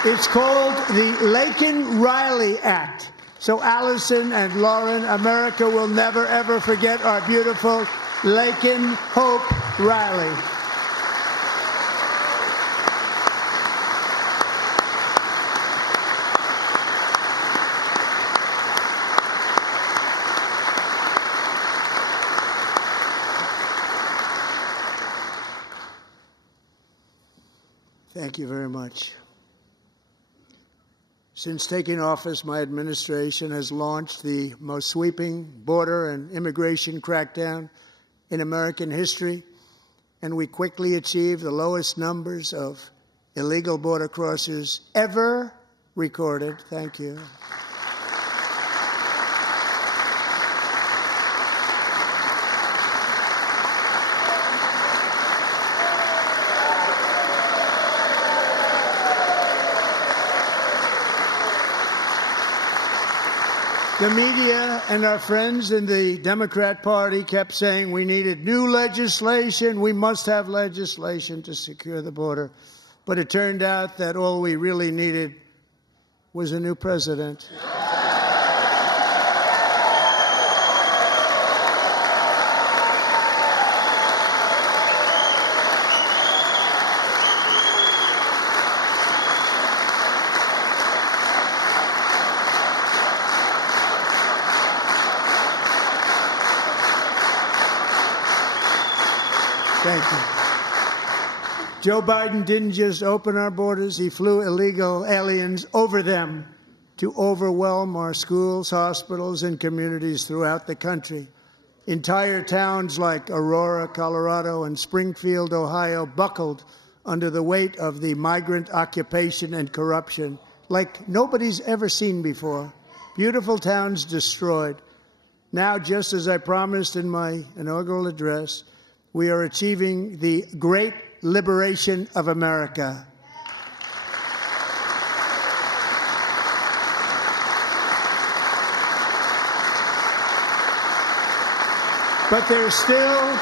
It's called the Laken-Riley Act. So Allison and Lauren, America will never, ever forget our beautiful Laken Hope Riley. Thank you very much. Since taking office, my administration has launched the most sweeping border and immigration crackdown in American history, and we quickly achieved the lowest numbers of illegal border crossers ever recorded. Thank you. The media and our friends in the Democrat Party kept saying we needed new legislation. We must have legislation to secure the border. But it turned out that all we really needed was a new president. Thank you. Joe Biden didn't just open our borders, he flew illegal aliens over them to overwhelm our schools, hospitals, and communities throughout the country. Entire towns like Aurora, Colorado, and Springfield, Ohio, buckled under the weight of the migrant occupation and corruption like nobody's ever seen before. Beautiful towns destroyed. Now, just as I promised in my inaugural address, we are achieving the great liberation of America. But there still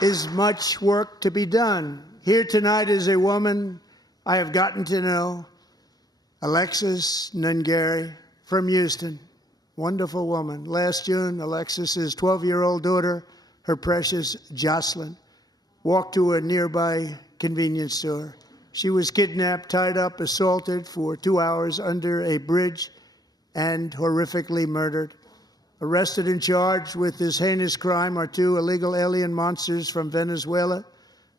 is much work to be done. Here tonight is a woman I have gotten to know, Alexis Nungari from Houston. Wonderful woman. Last June, Alexis's 12-year-old daughter, her precious Jocelyn, walked to a nearby convenience store. She was kidnapped, tied up, assaulted for 2 hours under a bridge, and horrifically murdered. Arrested and charged with this heinous crime are 2 illegal alien monsters from Venezuela,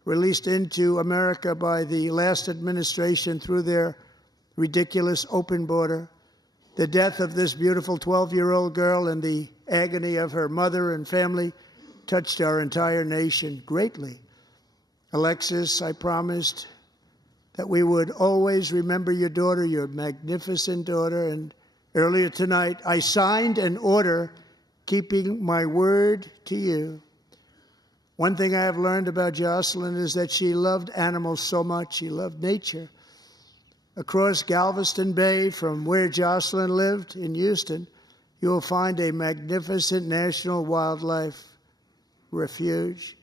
released into America by the last administration through their ridiculous open border. The death of this beautiful 12-year-old girl and the agony of her mother and family touched our entire nation greatly. Alexis, I promised that we would always remember your daughter, your magnificent daughter, and earlier tonight, I signed an order keeping my word to you. One thing I have learned about Jocelyn is that she loved animals so much. She loved nature. Across Galveston Bay, from where Jocelyn lived in Houston, you will find a magnificent national wildlife refuge,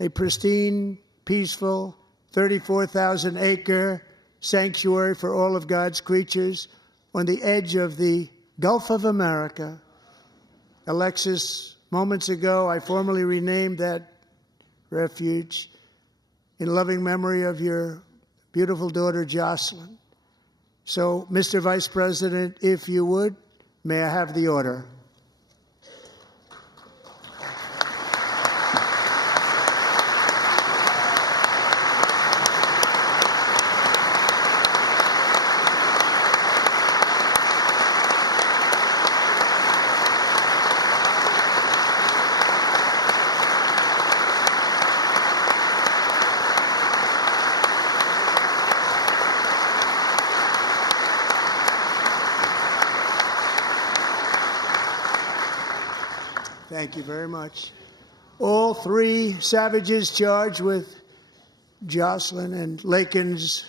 a pristine, peaceful, 34,000-acre sanctuary for all of God's creatures on the edge of the Gulf of America. Alexis, moments ago, I formally renamed that refuge in loving memory of your beautiful daughter, Jocelyn. So, Mr. Vice President, if you would, may I have the order? Thank you very much. All 3 savages charged with Jocelyn and Lakin's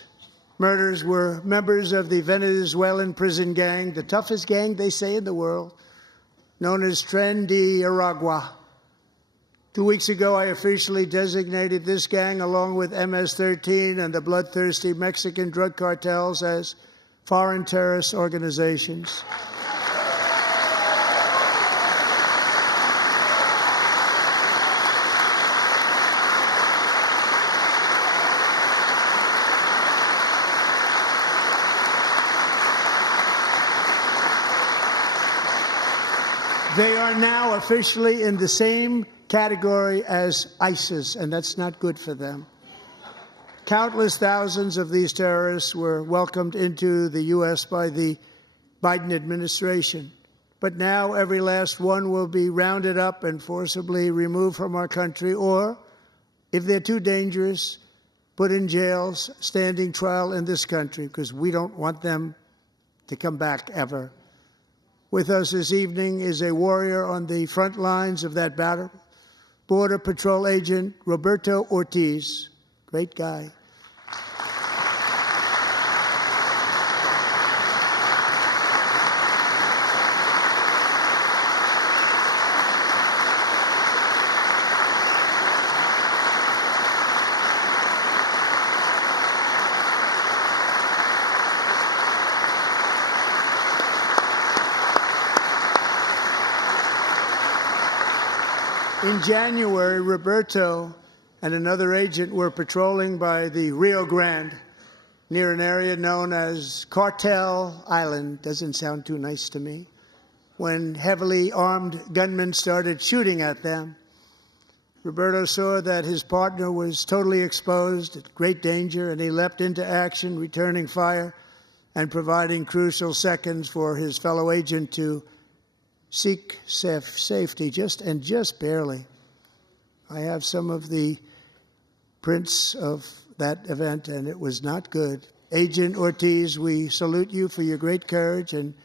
murders were members of the Venezuelan prison gang, the toughest gang, they say, in the world, known as Tren de Aragua. 2 weeks ago, I officially designated this gang, along with MS-13 and the bloodthirsty Mexican drug cartels, as foreign terrorist organizations. They are now officially in the same category as ISIS, and that's not good for them. Countless thousands of these terrorists were welcomed into the U.S. by the Biden administration. But now every last one will be rounded up and forcibly removed from our country, or, if they're too dangerous, put in jails, standing trial in this country, because we don't want them to come back ever. With us this evening is a warrior on the front lines of that battle, Border Patrol Agent Roberto Ortiz. Great guy. In January, Roberto and another agent were patrolling by the Rio Grande near an area known as Cartel Island. Doesn't sound too nice to me. When heavily armed gunmen started shooting at them. Roberto saw that his partner was totally exposed, at great danger, and he leapt into action, returning fire and providing crucial seconds for his fellow agent to seek safety, just barely. I have some of the prints of that event, and it was not good. Agent Ortiz, we salute you for your great courage and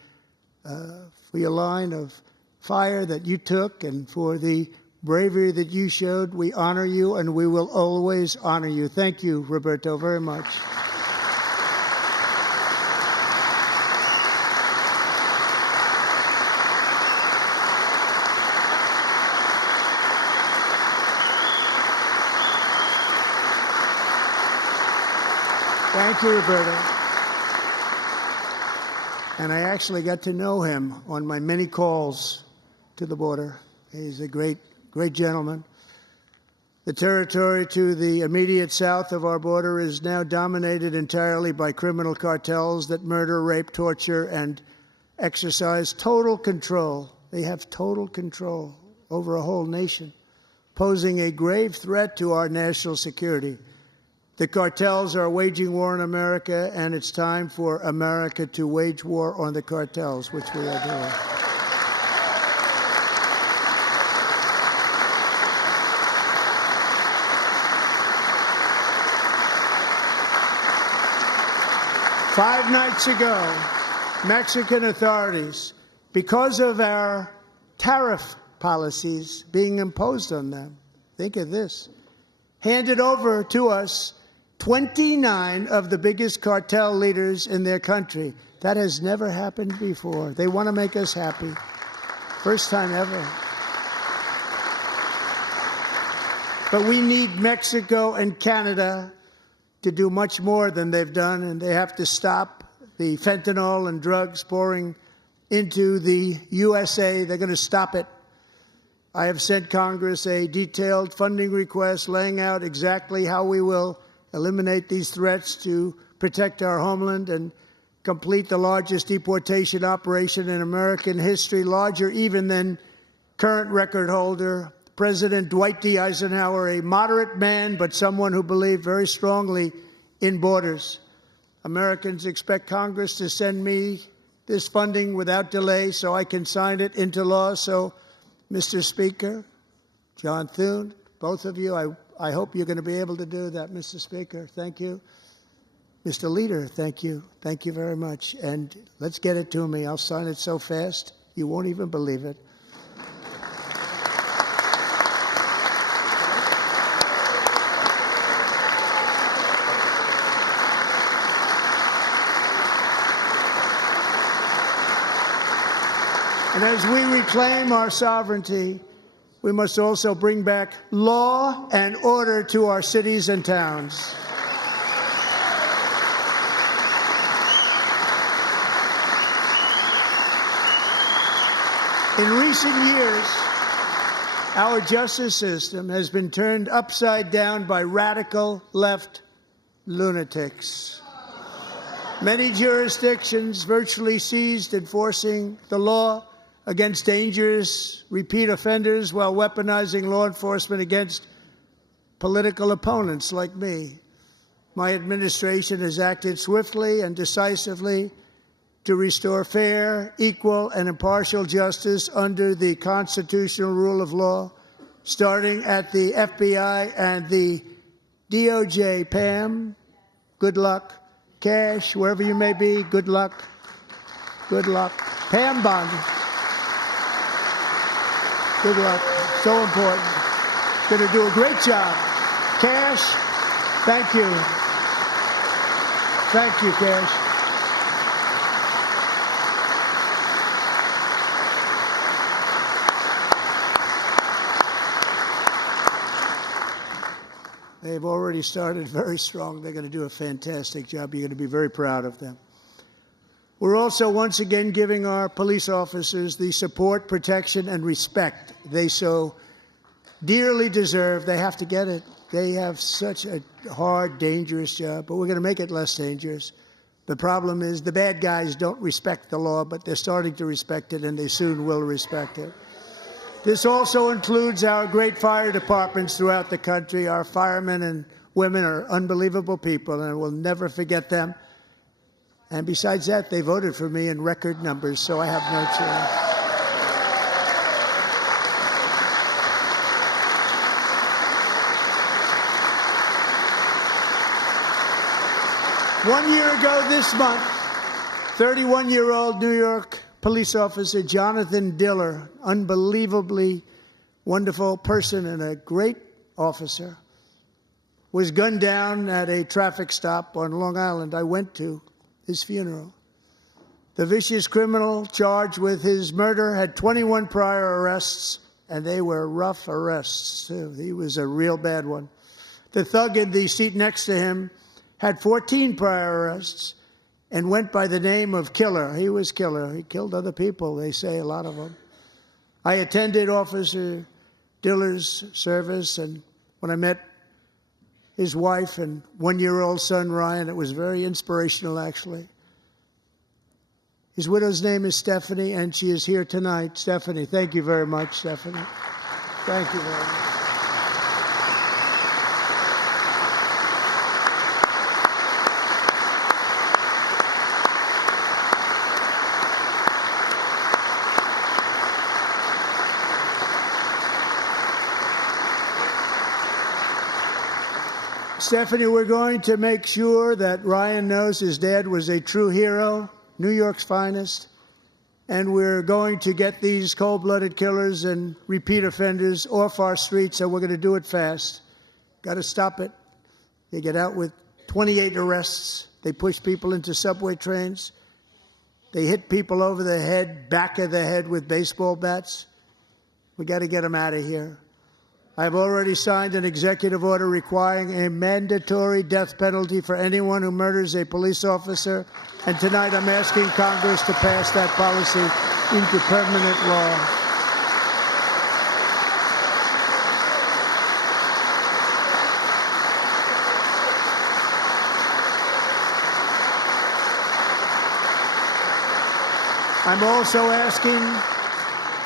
for your line of fire that you took and for the bravery that you showed. We honor you, and we will always honor you. Thank you, Roberto, very much. Thank you, Roberto. And I actually got to know him on my many calls to the border. He's a great gentleman. The territory to the immediate south of our border is now dominated entirely by criminal cartels that murder, rape, torture, and exercise total control. They have total control over a whole nation, posing a grave threat to our national security. The cartels are waging war in America, and it's time for America to wage war on the cartels, which we are doing. Five nights ago, Mexican authorities, because of our tariff policies being imposed on them, think of this, handed over to us 29 of the biggest cartel leaders in their country. That has never happened before. They want to make us happy. First time ever. But we need Mexico and Canada to do much more than they've done, and they have to stop the fentanyl and drugs pouring into the USA. They're going to stop it. I have sent Congress a detailed funding request laying out exactly how we will eliminate these threats to protect our homeland and complete the largest deportation operation in American history, larger even than current record holder President Dwight D. Eisenhower, a moderate man, but someone who believed very strongly in borders. Americans expect Congress to send me this funding without delay so I can sign it into law. So, Mr. Speaker, John Thune, both of you, I hope you're going to be able to do that, Mr. Speaker. Thank you. Mr. Leader, thank you. Thank you very much. And let's get it to me. I'll sign it so fast, you won't even believe it. And as we reclaim our sovereignty, we must also bring back law and order to our cities and towns. In recent years, our justice system has been turned upside down by radical left lunatics. Many jurisdictions virtually ceased enforcing the law against dangerous repeat offenders while weaponizing law enforcement against political opponents like me. My administration has acted swiftly and decisively to restore fair, equal, and impartial justice under the constitutional rule of law, starting at the FBI and the DOJ. Pam, good luck. Cash, wherever you may be, good luck. Good luck. Pam Bondi. Good luck. So important. Going to do a great job. Cash, thank you. Thank you, Cash. They've already started very strong. They're going to do a fantastic job. You're going to be very proud of them. We're also once again giving our police officers the support, protection, and respect they so dearly deserve. They have to get it. They have such a hard, dangerous job, but we're going to make it less dangerous. The problem is the bad guys don't respect the law, but they're starting to respect it, and they soon will respect it. This also includes our great fire departments throughout the country. Our firemen and women are unbelievable people, and we'll never forget them. And besides that, they voted for me in record numbers, so I have no choice. One year ago this month, 31-year-old New York police officer Jonathan Diller, unbelievably wonderful person and a great officer, was gunned down at a traffic stop on Long Island. I went to his funeral. The vicious criminal charged with his murder had 21 prior arrests, and they were rough arrests, too. He was a real bad one. The thug in the seat next to him had 14 prior arrests and went by the name of Killer. He was Killer. He killed other people, they say, a lot of them. I attended Officer Diller's service, and when I met his wife and one-year-old son, Ryan, it was very inspirational, actually. His widow's name is Stephanie, and she is here tonight. Stephanie, thank you very much, Stephanie. Thank you very much. Stephanie, we're going to make sure that Ryan knows his dad was a true hero, New York's finest, and we're going to get these cold-blooded killers and repeat offenders off our streets, and we're going to do it fast. Got to stop it. They get out with 28 arrests. They push people into subway trains. They hit people over the head, back of the head with baseball bats. We got to get them out of here. I've already signed an executive order requiring a mandatory death penalty for anyone who murders a police officer, and tonight I'm asking Congress to pass that policy into permanent law. I'm also asking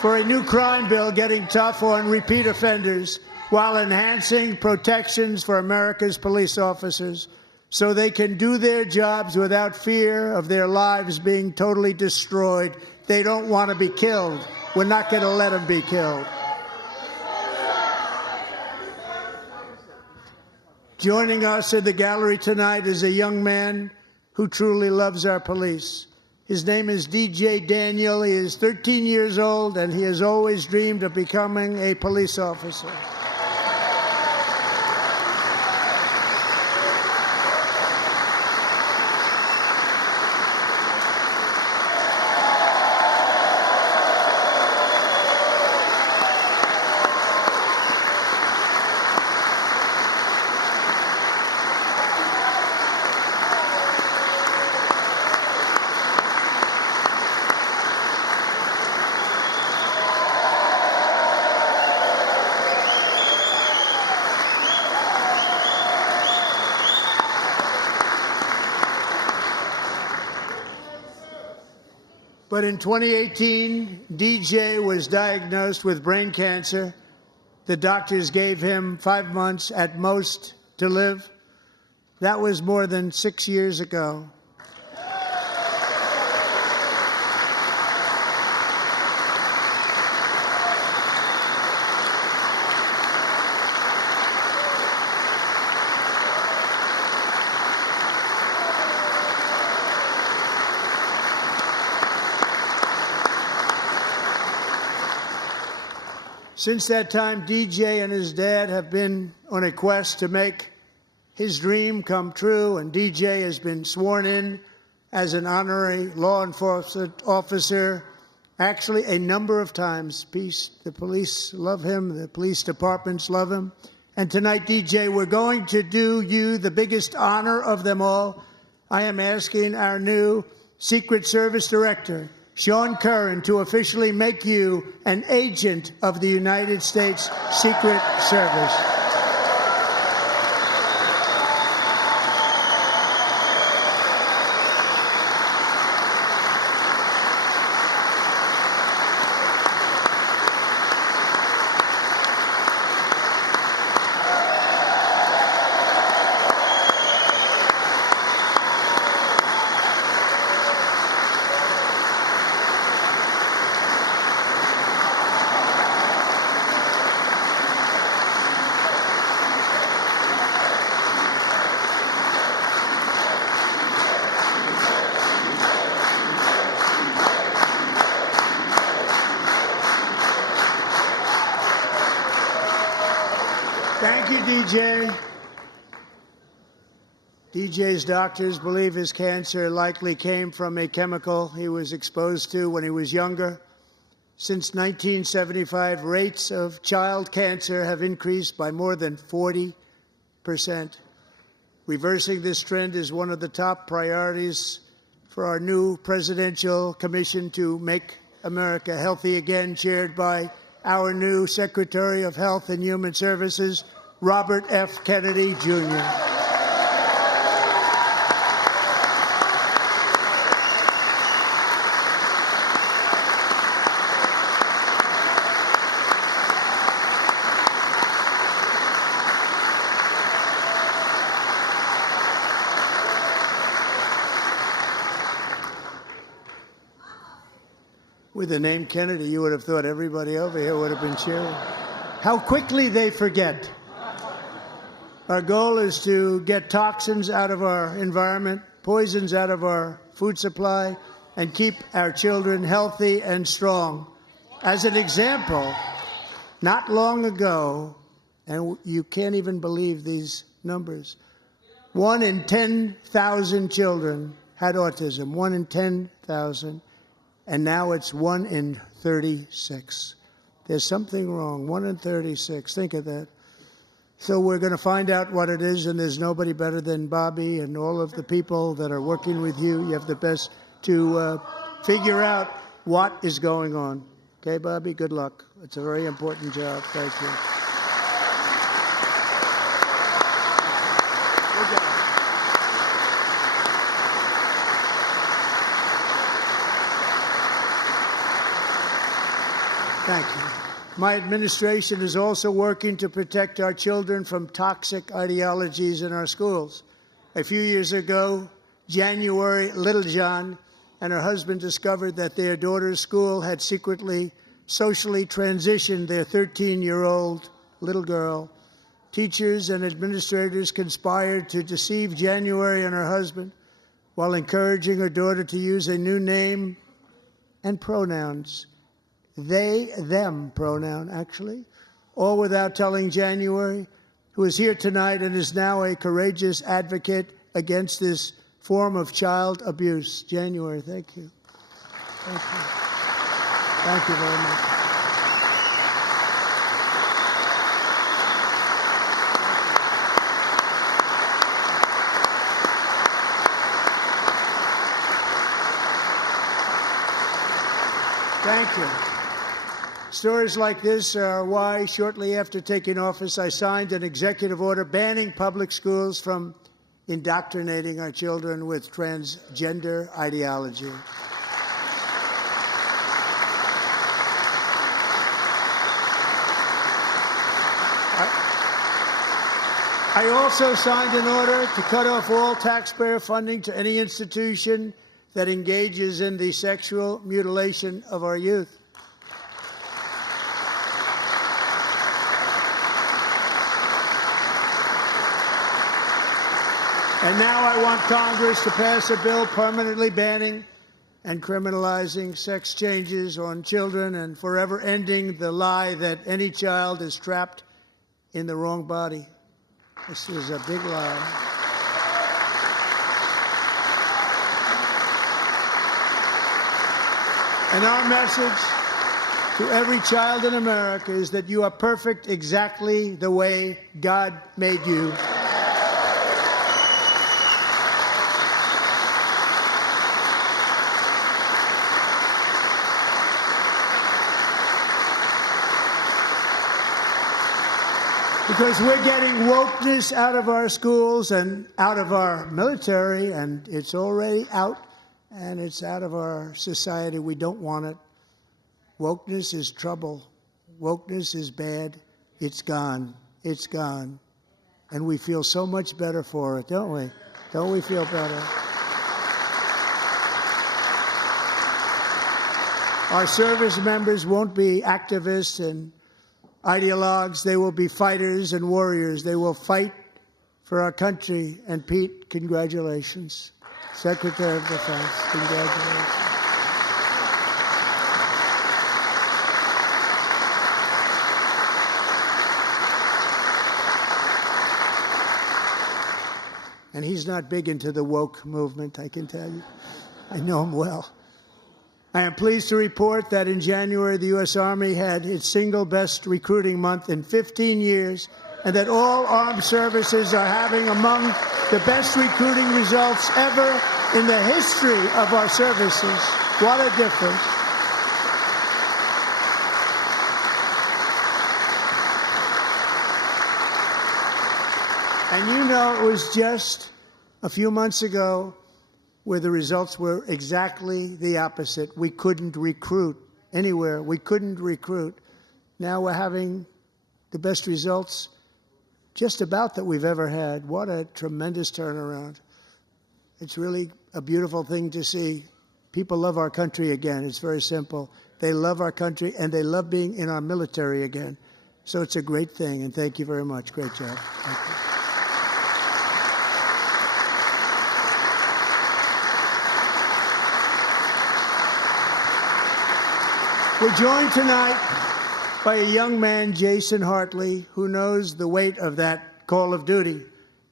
for a new crime bill getting tough on repeat offenders while enhancing protections for America's police officers so they can do their jobs without fear of their lives being totally destroyed. They don't want to be killed. We're not going to let them be killed. Joining us in the gallery tonight is a young man who truly loves our police. His name is DJ Daniel. He is 13 years old, and he has always dreamed of becoming a police officer. But in 2018, DJ was diagnosed with brain cancer. The doctors gave him 5 months at most to live. That was more than 6 years ago. Since that time, DJ and his dad have been on a quest to make his dream come true, and DJ has been sworn in as an honorary law enforcement officer, actually a number of times. The police love him, the police departments love him. And tonight, DJ, we're going to do you the biggest honor of them all. I am asking our new Secret Service Director, Sean Curran, to officially make you an agent of the United States Secret Service. Thank you, DJ. DJ's doctors believe his cancer likely came from a chemical he was exposed to when he was younger. Since 1975, rates of child cancer have increased by more than 40%. Reversing this trend is one of the top priorities for our new presidential commission to make America healthy again, chaired by our new Secretary of Health and Human Services, Robert F. Kennedy, Jr. With the name Kennedy, you would have thought everybody over here would have been cheering. How quickly they forget. Our goal is to get toxins out of our environment, poisons out of our food supply, and keep our children healthy and strong. As an example, not long ago, and you can't even believe these numbers, 1 in 10,000 children had autism, 1 in 10,000. And now it's 1 in 36. There's something wrong. 1 in 36. Think of that. So we're going to find out what it is, and there's nobody better than Bobby and all of the people that are working with you. You have the best to figure out what is going on. Okay, Bobby? Good luck. It's a very important job. Thank you. Good job. Thank you. My administration is also working to protect our children from toxic ideologies in our schools. A few years ago, January Littlejohn and her husband discovered that their daughter's school had secretly socially transitioned their 13-year-old little girl. Teachers and administrators conspired to deceive January and her husband while encouraging her daughter to use a new name and pronouns. They, them pronoun, actually, all without telling January, who is here tonight and is now a courageous advocate against this form of child abuse. January, thank you. Thank you. Thank you very much. Thank you. Stories like this are why, shortly after taking office, I signed an executive order banning public schools from indoctrinating our children with transgender ideology. I also signed an order to cut off all taxpayer funding to any institution that engages in the sexual mutilation of our youth. And now I want Congress to pass a bill permanently banning and criminalizing sex changes on children and forever ending the lie that any child is trapped in the wrong body. This is a big lie. And our message to every child in America is that you are perfect exactly the way God made you. Because we're getting wokeness out of our schools and out of our military, and it's already out, and it's out of our society. We don't want it. Wokeness is trouble. Wokeness is bad. It's gone. It's gone. And we feel so much better for it, don't we? Don't we feel better? Our service members won't be activists and ideologues. They will be fighters and warriors. They will fight for our country. And Pete, congratulations. Secretary of Defense, congratulations. And he's not big into the woke movement, I can tell you. I know him well. I am pleased to report that in January, the U.S. Army had its single best recruiting month in 15 years, and that all armed services are having among the best recruiting results ever in the history of our services. What a difference. And you know, it was just a few months ago where the results were exactly the opposite. We couldn't recruit anywhere. We couldn't recruit. Now we're having the best results just about that we've ever had. What a tremendous turnaround. It's really a beautiful thing to see. People love our country again. It's very simple. They love our country, and they love being in our military again. So it's a great thing, and thank you very much. Great job. Thank you. We're joined tonight by a young man, Jason Hartley, who knows the weight of that call of duty.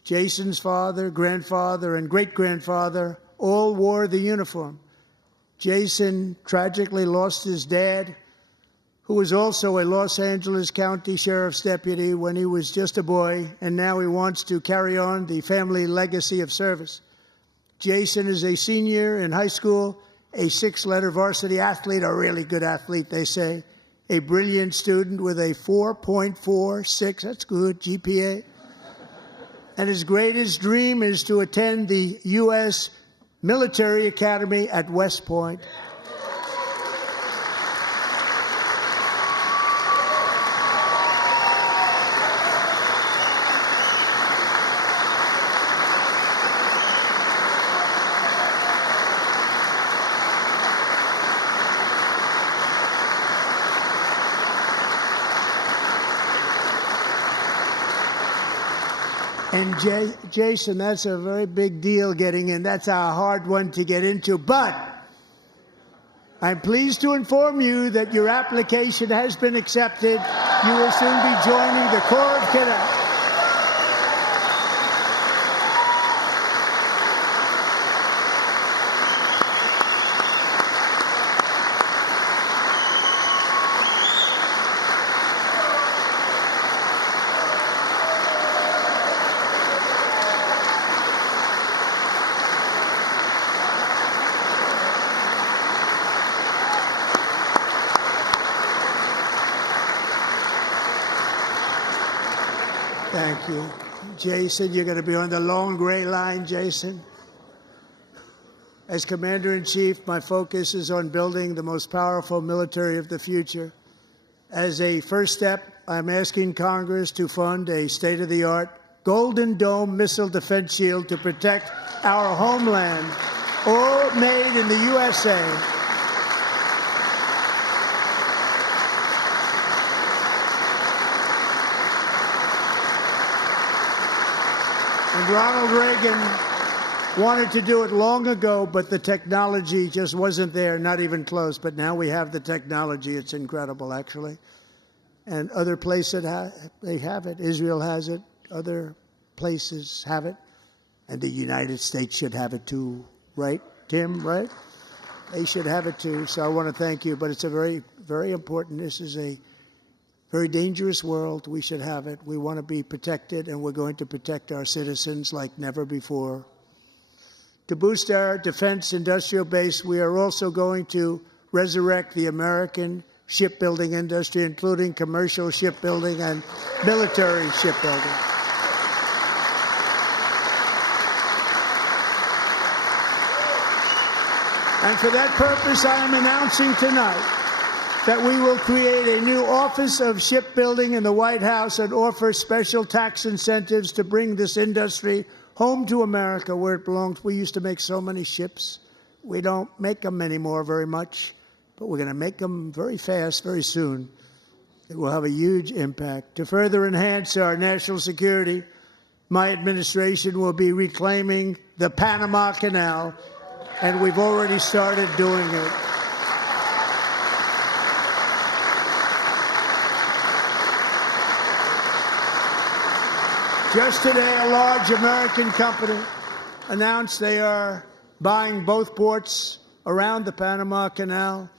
Jason's father, grandfather, and great-grandfather all wore the uniform. Jason tragically lost his dad, who was also a Los Angeles County Sheriff's deputy when he was just a boy, and now he wants to carry on the family legacy of service. Jason is a senior in high school, a 6-letter varsity athlete, a really good athlete, they say, a brilliant student with a 4.46, that's good, GPA. And his greatest dream is to attend the U.S. Military Academy at West Point. And Jason, that's a very big deal getting in. That's a hard one to get into. But I'm pleased to inform you that your application has been accepted. You will soon be joining the Corps of Cadets. Thank you. Jason, you're going to be on the long gray line, Jason. As Commander-in-Chief, my focus is on building the most powerful military of the future. As a first step, I'm asking Congress to fund a state-of-the-art Golden Dome missile defense shield to protect our homeland, all made in the USA. And Ronald Reagan wanted to do it long ago, but the technology just wasn't there, not even close. But now we have the technology. It's incredible, actually. And other places, they have it. Israel has it. Other places have it. And the United States should have it too, right, Tim, right? They should have it too. So I want to thank you. But it's a very, very important. This is a very dangerous world. We should have it. We want to be protected, and we're going to protect our citizens like never before. To boost our defense industrial base, we are also going to resurrect the American shipbuilding industry, including commercial shipbuilding and military shipbuilding. And for that purpose, I am announcing tonight that we will create a new Office of Shipbuilding in the White House and offer special tax incentives to bring this industry home to America where it belongs. We used to make so many ships. We don't make them anymore very much, but we're going to make them very fast, very soon. It will have a huge impact. To further enhance our national security, my administration will be reclaiming the Panama Canal, and we've already started doing it. Just today, a large American company announced they are buying both ports around the Panama Canal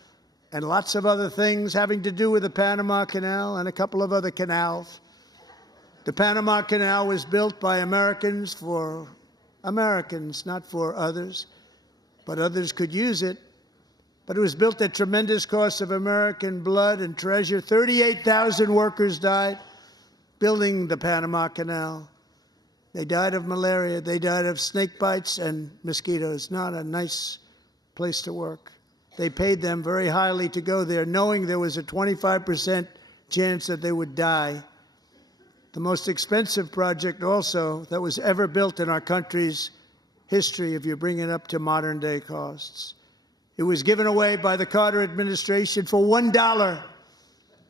and lots of other things having to do with the Panama Canal and a couple of other canals. The Panama Canal was built by Americans for Americans, not for others, but others could use it. But it was built at tremendous cost of American blood and treasure. 38,000 workers died building the Panama Canal. They died of malaria. They died of snake bites and mosquitoes. Not a nice place to work. They paid them very highly to go there, knowing there was a 25% chance that they would die. The most expensive project also that was ever built in our country's history, if you bring it up to modern day costs. It was given away by the Carter administration for $1,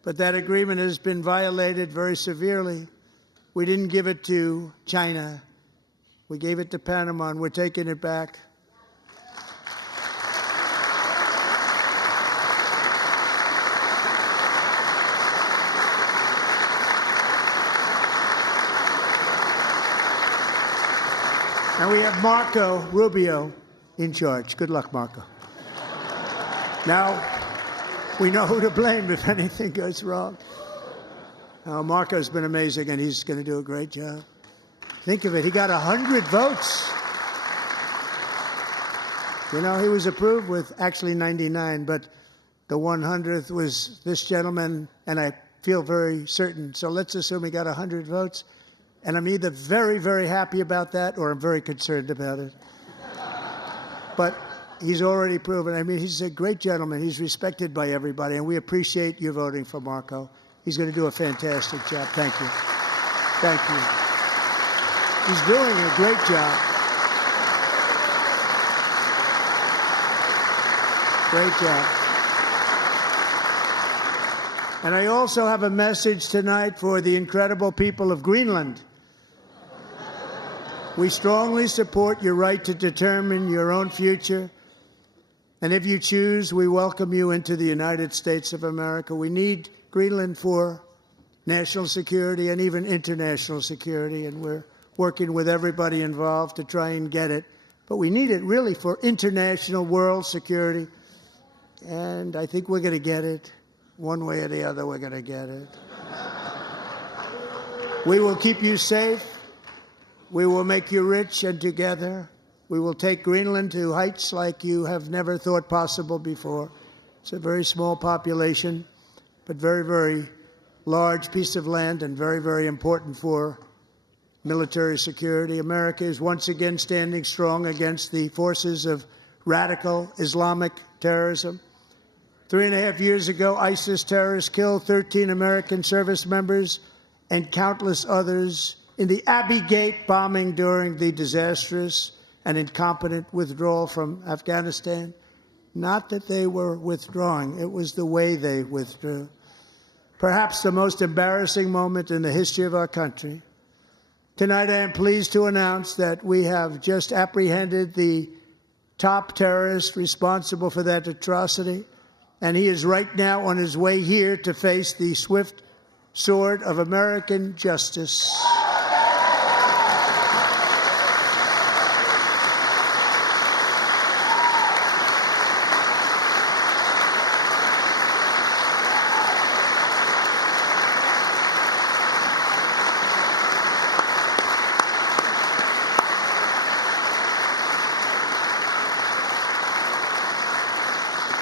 but that agreement has been violated very severely. We didn't give it to China. We gave it to Panama, and we're taking it back. And we have Marco Rubio in charge. Good luck, Marco. Now, we know who to blame if anything goes wrong. Marco's been amazing, and he's going to do a great job. Think of it. He got 100 votes. You know, he was approved with actually 99, but the 100th was this gentleman, and I feel very certain. So let's assume he got 100 votes. And I'm either very, very happy about that or I'm very concerned about it. But he's already proven. I mean, he's a great gentleman. He's respected by everybody, and we appreciate you voting for Marco. He's going to do a fantastic job. Thank you. Thank you. He's doing a great job. Great job. And I also have a message tonight for the incredible people of Greenland. We strongly support your right to determine your own future. And if you choose, we welcome you into the United States of America. We need Greenland for national security and even international security, and we're working with everybody involved to try and get it. But we need it really for international world security, and I think we're going to get it. One way or the other, we're going to get it. We will keep you safe. We will make you rich, and together we will take Greenland to heights like you have never thought possible before. It's a very small population, but very, very large piece of land and very, very important for military security. America is once again standing strong against the forces of radical Islamic terrorism. 3.5 years ago, ISIS terrorists killed 13 American service members and countless others in the Abbey Gate bombing during the disastrous and incompetent withdrawal from Afghanistan. Not that they were withdrawing, it was the way they withdrew. Perhaps the most embarrassing moment in the history of our country. Tonight, I am pleased to announce that we have just apprehended the top terrorist responsible for that atrocity, and he is right now on his way here to face the swift sword of American justice.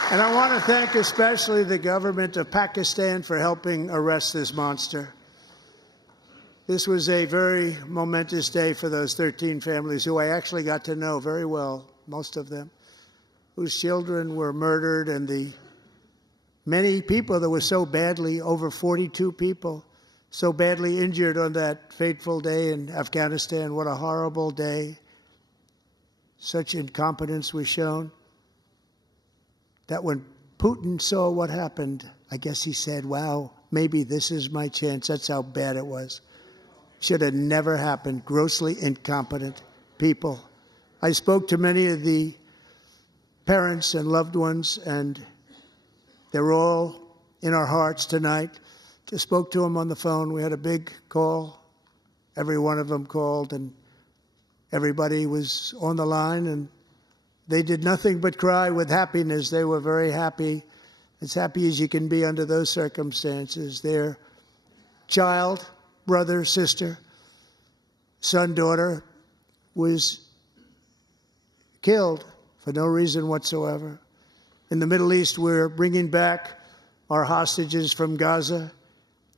And I want to thank especially the government of Pakistan for helping arrest this monster. This was a very momentous day for those 13 families who I actually got to know very well, most of them, whose children were murdered, and the many people that were so badly, over 42 people, so badly injured on that fateful day in Afghanistan. What a horrible day. Such incompetence was shown. That when Putin saw what happened, I guess he said, wow, maybe this is my chance. That's how bad it was. Should have never happened. Grossly incompetent people. I spoke to many of the parents and loved ones, and they're all in our hearts tonight. Just spoke to them on the phone. We had a big call every one of them called, and everybody was on the line, and they did nothing but cry with happiness. They were very happy, as happy as you can be under those circumstances. Their child, brother, sister, son, daughter was killed for no reason whatsoever. In the Middle East, we're bringing back our hostages from Gaza.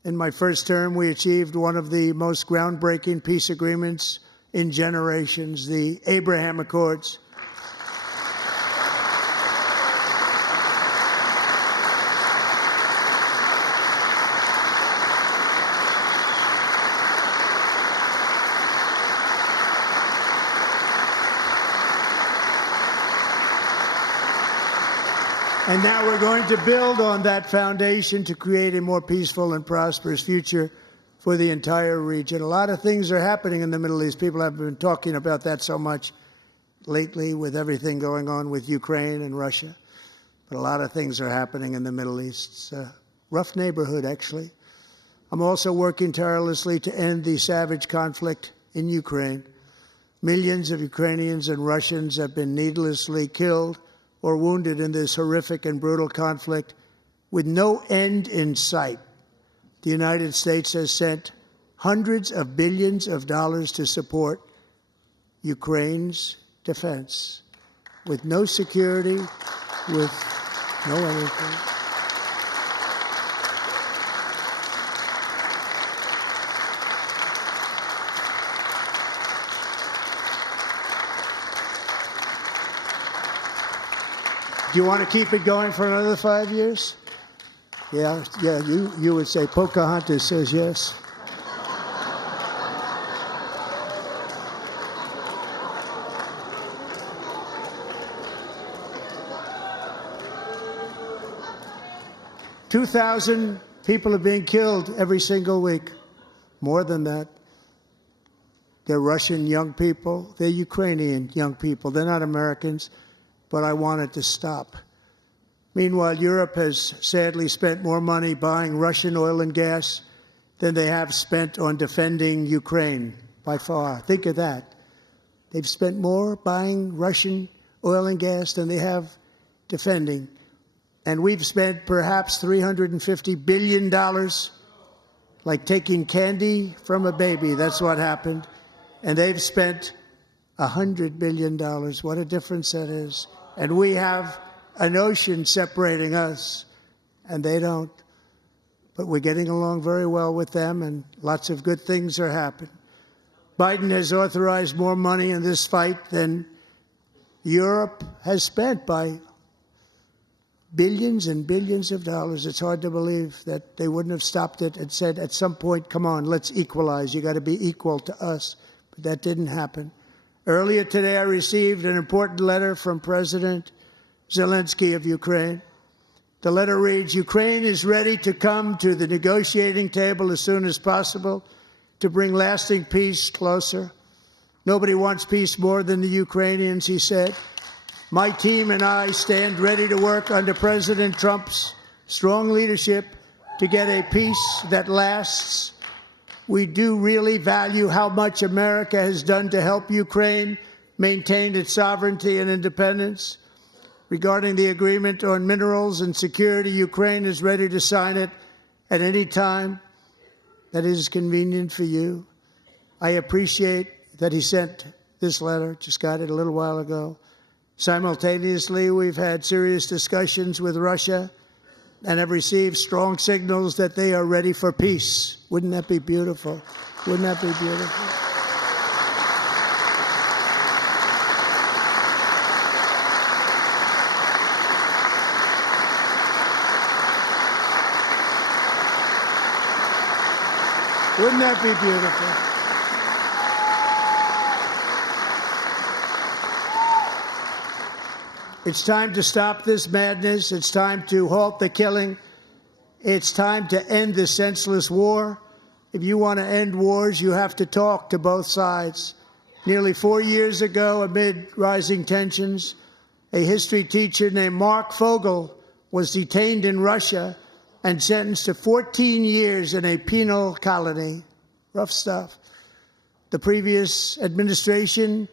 In my first term, we achieved one of the most groundbreaking peace agreements in generations, the Abraham Accords. And now we're going to build on that foundation to create a more peaceful and prosperous future for the entire region. A lot of things are happening in the Middle East. People have been talking about that so much lately with everything going on with Ukraine and Russia. But a lot of things are happening in the Middle East. It's a rough neighborhood, actually. I'm also working tirelessly to end the savage conflict in Ukraine. Millions of Ukrainians and Russians have been needlessly killed or wounded in this horrific and brutal conflict with no end in sight. The United States has sent hundreds of billions of dollars to support Ukraine's defense with no security, with no anything. Do you want to keep it going for another 5 years? Yeah, you would say Pocahontas says yes. $2,000 people are being killed every single week. More than that. They're Russian young people. They're Ukrainian young people. They're not Americans. But I want it to stop. Meanwhile, Europe has sadly spent more money buying Russian oil and gas than they have spent on defending Ukraine, by far. Think of that. They've spent more buying Russian oil and gas than they have defending. And we've spent perhaps $350 billion, like taking candy from a baby. That's what happened. And they've spent $100 billion. What a difference that is. And we have an ocean separating us, and they don't. But we're getting along very well with them, and lots of good things are happening. Biden has authorized more money in this fight than Europe has spent, by billions and billions of dollars. It's hard to believe that they wouldn't have stopped it and said at some point, come on, let's equalize. You got to be equal to us. But that didn't happen. Earlier today, I received an important letter from President Zelensky of Ukraine. The letter reads, Ukraine is ready to come to the negotiating table as soon as possible to bring lasting peace closer. Nobody wants peace more than the Ukrainians, he said. My team and I stand ready to work under President Trump's strong leadership to get a peace that lasts. We do really value how much America has done to help Ukraine maintain its sovereignty and independence. Regarding the agreement on minerals and security, Ukraine is ready to sign it at any time that is convenient for you. I appreciate that he sent this letter, just got it a little while ago. Simultaneously, we've had serious discussions with Russia and have received strong signals that they are ready for peace. Wouldn't that be beautiful? Wouldn't that be beautiful? Wouldn't that be beautiful? It's time to stop this madness. It's time to halt the killing. It's time to end this senseless war. If you want to end wars, you have to talk to both sides. Nearly 4 years ago, amid rising tensions, a history teacher named Mark Fogel was detained in Russia and sentenced to 14 years in a penal colony. Rough stuff. The previous administration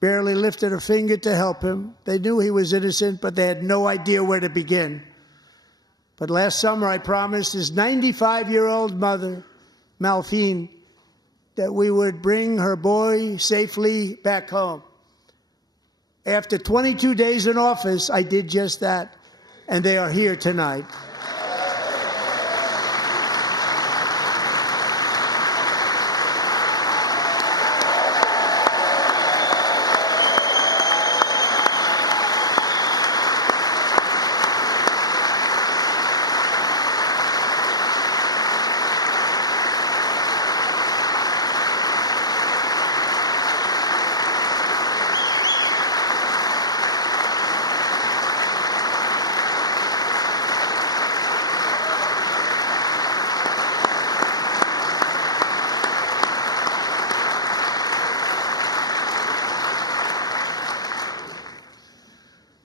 barely lifted a finger to help him. They knew he was innocent, but they had no idea where to begin. But last summer, I promised his 95-year-old mother, Malphine, that we would bring her boy safely back home. After 22 days in office, I did just that, and they are here tonight.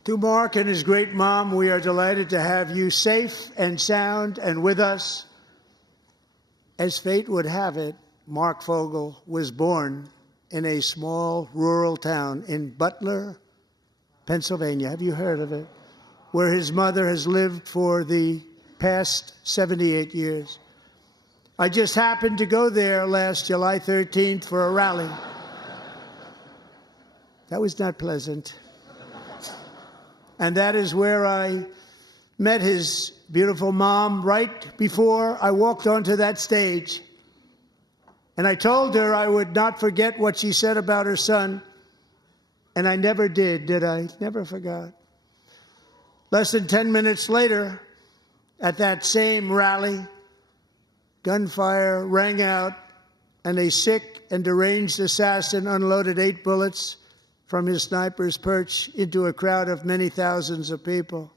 To Mark and his great mom, we are delighted to have you safe and sound and with us. As fate would have it, Mark Fogel was born in a small rural town in Butler, Pennsylvania. Have you heard of it? Where his mother has lived for the past 78 years. I just happened to go there last July 13th for a rally. That was not pleasant. And that is where I met his beautiful mom right before I walked onto that stage. And I told her I would not forget what she said about her son. And I never did I? Never forgot. Less than 10 minutes later, at that same rally, gunfire rang out, and a sick and deranged assassin unloaded 8 bullets from his sniper's perch into a crowd of many thousands of people.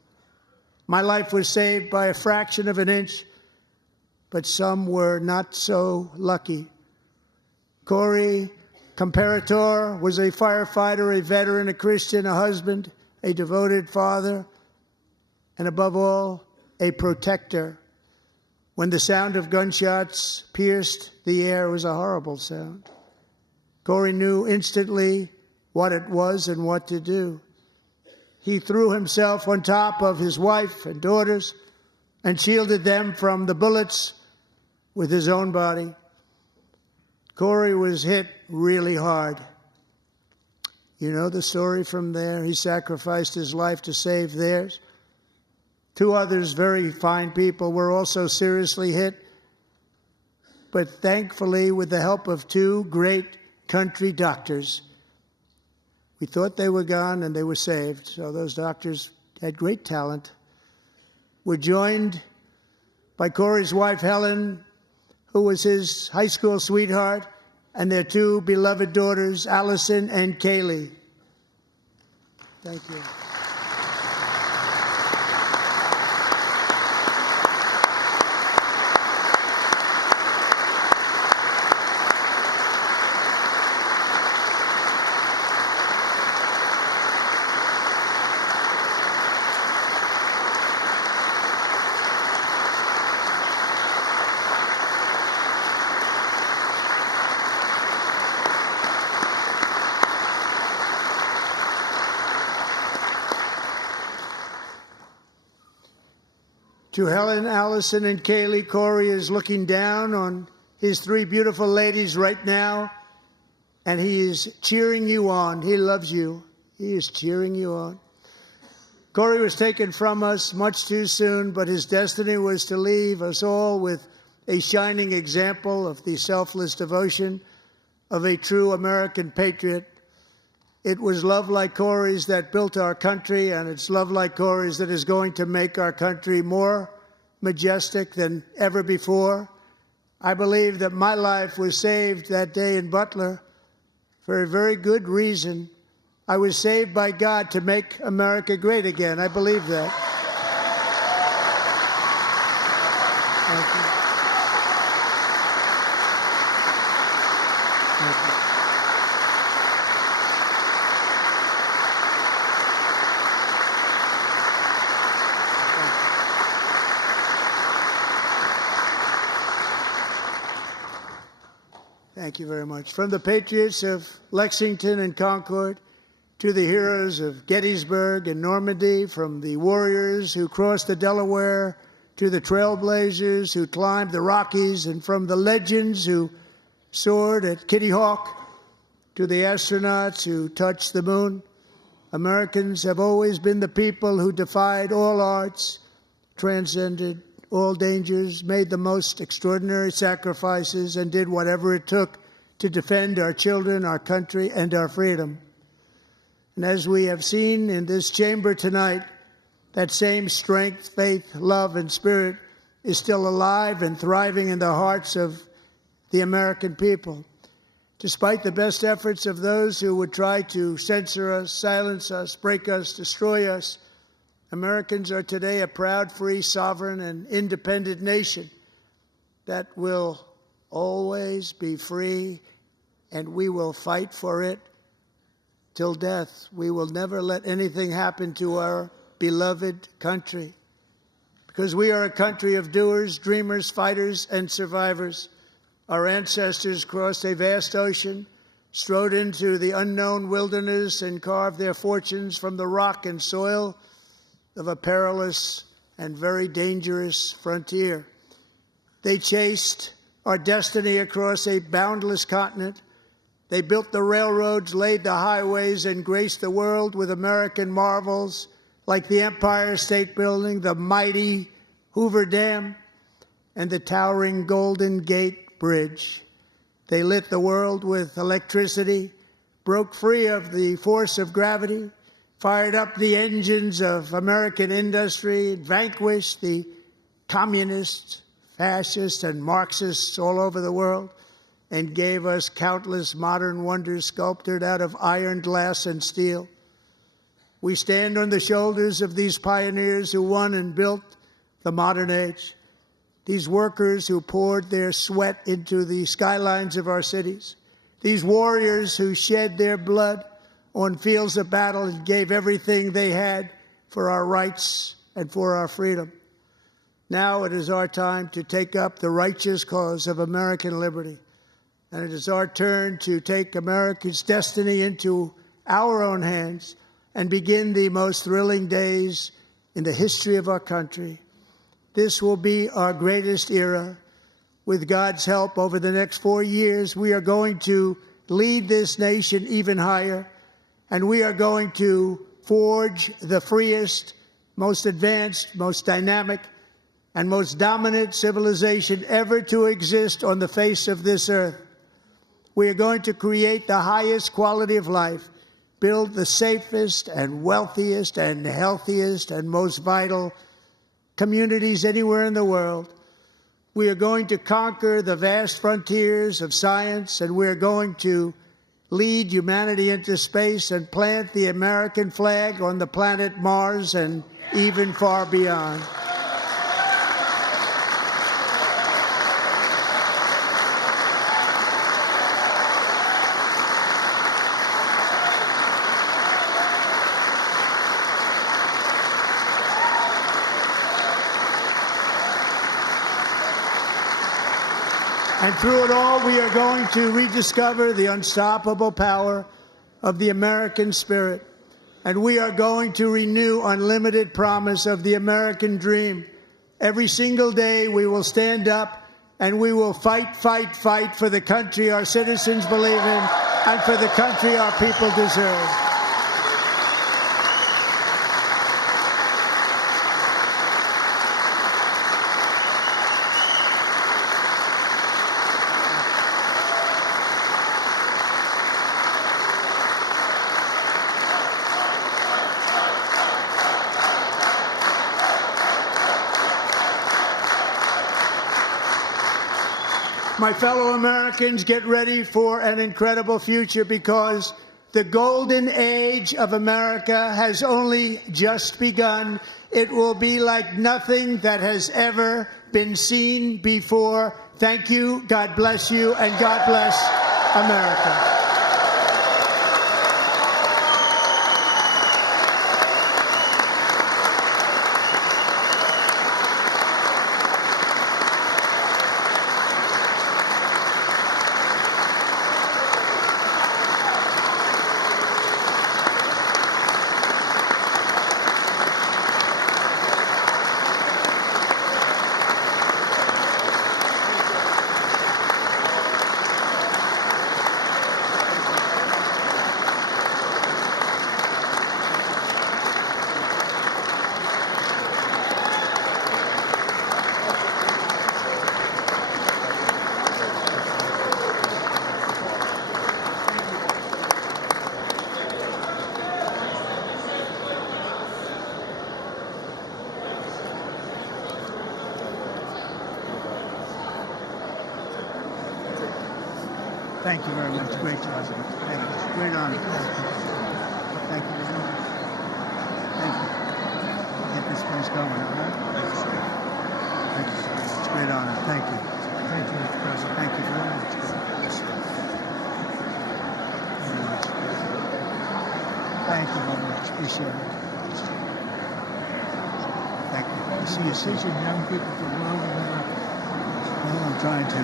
My life was saved by a fraction of an inch, but some were not so lucky. Corey Comparator was a firefighter, a veteran, a Christian, a husband, a devoted father, and above all, a protector. When the sound of gunshots pierced the air, it was a horrible sound. Corey knew instantly what it was and what to do. He threw himself on top of his wife and daughters and shielded them from the bullets with his own body. Corey was hit really hard. You know the story from there. He sacrificed his life to save theirs. 2 others, very fine people, were also seriously hit. But thankfully, with the help of 2 great country doctors, we thought they were gone and they were saved. So those doctors had great talent. We're joined by Corey's wife, Helen, who was his high school sweetheart, and their 2 beloved daughters, Allison and Kaylee. Thank you. To Helen, Allison, and Kaylee, Corey is looking down on his 3 beautiful ladies right now, and he is cheering you on. He loves you. He is cheering you on. Corey was taken from us much too soon, but his destiny was to leave us all with a shining example of the selfless devotion of a true American patriot. It was love like Corey's that built our country, and it's love like Corey's that is going to make our country more majestic than ever before. I believe that my life was saved that day in Butler for a very good reason. I was saved by God to make America great again. I believe that. Thank you. Thank you. Thank you very much. From the patriots of Lexington and Concord to the heroes of Gettysburg and Normandy, from the warriors who crossed the Delaware to the trailblazers who climbed the Rockies, and from the legends who soared at Kitty Hawk to the astronauts who touched the moon, Americans have always been the people who defied all odds, transcended all dangers, made the most extraordinary sacrifices, and did whatever it took to defend our children, our country, and our freedom. And as we have seen in this chamber tonight, that same strength, faith, love, and spirit is still alive and thriving in the hearts of the American people. Despite the best efforts of those who would try to censor us, silence us, break us, destroy us, Americans are today a proud, free, sovereign, and independent nation that will always be free, and we will fight for it till death. We will never let anything happen to our beloved country, because we are a country of doers, dreamers, fighters, and survivors. Our ancestors crossed a vast ocean, strode into the unknown wilderness, and carved their fortunes from the rock and soil of a perilous and very dangerous frontier. They chased our destiny across a boundless continent. They built the railroads, laid the highways, and graced the world with American marvels like the Empire State Building, the mighty Hoover Dam, and the towering Golden Gate Bridge. They lit the world with electricity, broke free of the force of gravity, fired up the engines of American industry, vanquished the communists, fascists, and Marxists all over the world, and gave us countless modern wonders sculptured out of iron, glass, and steel. We stand on the shoulders of these pioneers who won and built the modern age, these workers who poured their sweat into the skylines of our cities, these warriors who shed their blood on fields of battle and gave everything they had for our rights and for our freedom. Now it is our time to take up the righteous cause of American liberty. And it is our turn to take America's destiny into our own hands and begin the most thrilling days in the history of our country. This will be our greatest era. With God's help, over the next 4 years, we are going to lead this nation even higher, and we are going to forge the freest, most advanced, most dynamic, and most dominant civilization ever to exist on the face of this earth. We are going to create the highest quality of life, build the safest and wealthiest and healthiest and most vital communities anywhere in the world. We are going to conquer the vast frontiers of science, and we are going to lead humanity into space and plant the American flag on the planet Mars and even far beyond. And through it all, we are going to rediscover the unstoppable power of the American spirit. And we are going to renew unlimited promise of the American dream. Every single day, we will stand up and we will fight, fight, fight for the country our citizens believe in and for the country our people deserve. My fellow Americans, get ready for an incredible future, because the golden age of America has only just begun. It will be like nothing that has ever been seen before. Thank you, God bless you, and God bless America. Thank you very much. Great job. Thank you. Great honor. Thank you. Thank you. Get this place going, all right? Thank you. It's a great honor. Thank you. Thank you, Mr. President. Thank you very much. Thank you very much. Appreciate it. Thank you. I'll see you soon. Young people to love well, I'm trying to.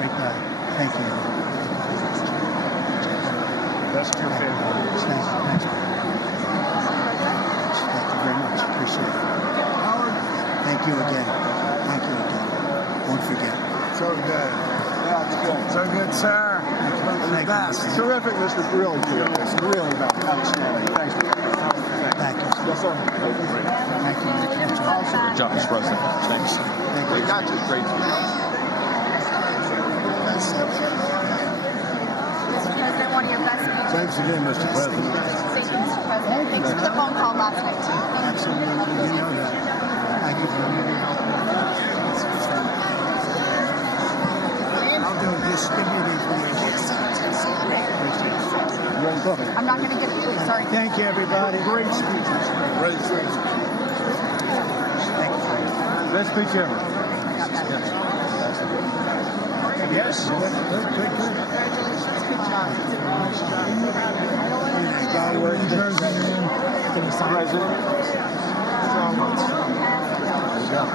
Great guy. Thank you. Best to your family. Thank you. Thank you. Thank you very much. Appreciate it. Thank you again. Thank you again. Won't forget. So good. Yeah, it's good. So good, sir. Thank you. Best. Terrific, Mr. Really terrific. Really outstanding. Thank you. Thank you. Yes, sir. Thank you. Good job, Mr. President. Thanks. We got you. Great. President, one of your best speeches. Thanks again, Mr. President. Thank you, Mr. President. Thanks for the phone call last night, too. Absolutely. You know that. Thank you very much. I'll do it. Just give me these videos. I'm not going to get it. Sorry. Thank you, everybody. Great speech. Great speech. Thank you. Best speech ever. Yes. Good. Congratulations. Good job.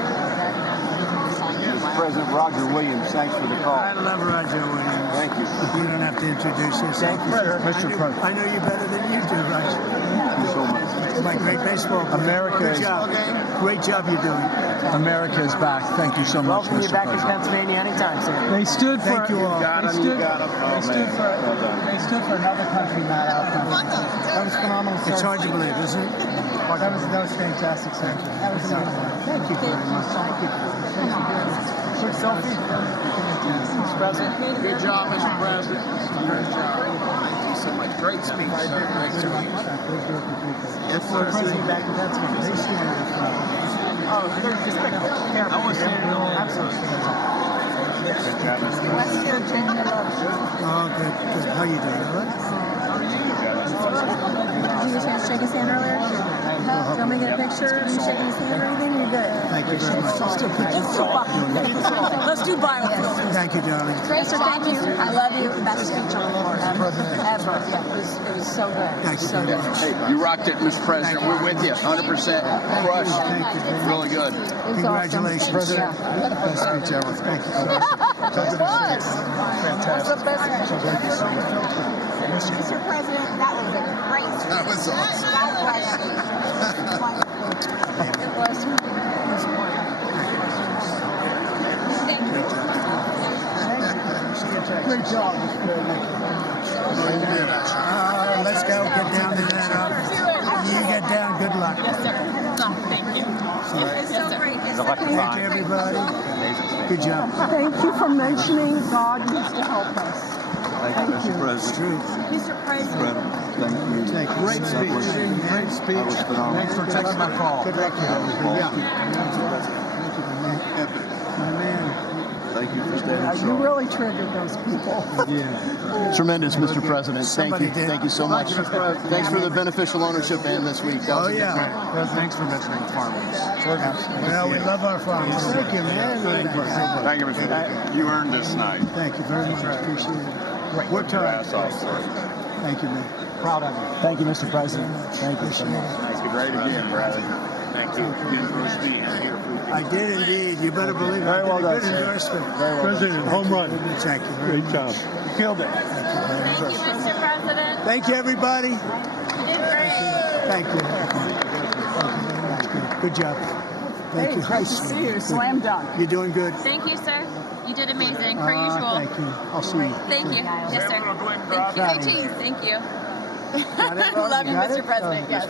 Mr. President Roger Williams, thanks for the call. I love Roger Williams. Thank you. You don't have to introduce yourself. Mr. President. I know you better than you do, Roger. Thank you so much. My great baseball player. America Good is- job. Great job you're doing. America is back. Thank you so much, Welcome you Mr. back in President. Pennsylvania anytime, sir. They stood for. Thank you all. They stood for another country, not our country. That was phenomenal. It's sir. hard to believe, isn't it? That was fantastic, sir. That was Thank you very much. Thank you. quick selfie. Mr. President. Good job, Mr. President. Great job. Thank you so much. Great speech. Great speech. Yes, Mr. President, back in Pennsylvania. Oh, just pick up. I want to say absolutely. Good job, Mr. West Virginia loves you. Oh, good. How you doing? All right? Did you get a chance to shake his hand earlier? Do you want me to get a picture of you shaking his hand or anything? You're good. Thank you very much. Let's do violence. Thank you, darling. Sir, thank you. I love you. Best speech on the floor ever. Ever. Yeah, it was so good. Thank you. So good. Hey, you rocked it, Mr. President. We're with you. 100% crushed. Thank you. Really good. It was Congratulations. awesome. Yeah. Best speech ever. Thank you. Fantastic. Mr. President, that was a great speech. That was awesome. God bless you. It was Great job. Let's go. Get down to that. You get down. Good luck. Thank you. It's so great. Thank you, everybody. Good job. Thank you for mentioning God needs to help us. Thank you, Mr. President. True. Mr. President. Thank you. Thank you. Great speech. Great speech. That was phenomenal. Thanks for taking my call. Good luck. Yeah. My man. Thank you for standing You strong. really triggered those people. Tremendous, Mr. President. Thank Somebody you. did. Thank you so much. Thanks for the beneficial ownership in this week. That was Oh, a good yeah. one. Thanks for mentioning farmers. Well, we love our farmers. Thank you, man. Thank you, Mr. President. You earned this night. Thank you very much. Appreciate it. What time? Thank you, man. Proud of you. Thank you, Mr. President. Thank you so much. Thank you. Great again, Bradley. Thank you. Good for speaking here. I did indeed. You better believe it. Very well Good done, sir. endorsement. President, home run. Thank you very much. job. You killed it. Mr. President, Thank you, everybody. you did great. Thank you. Good job. Thank you. Great to see you. Slam dunk. You're doing good. Thank you, sir. You did amazing, per usual. Thank you. I'll see you. Thank you. Yes, sir. Thank you. Hey, cheese. Thank you. Love you, Mr. President. Yes.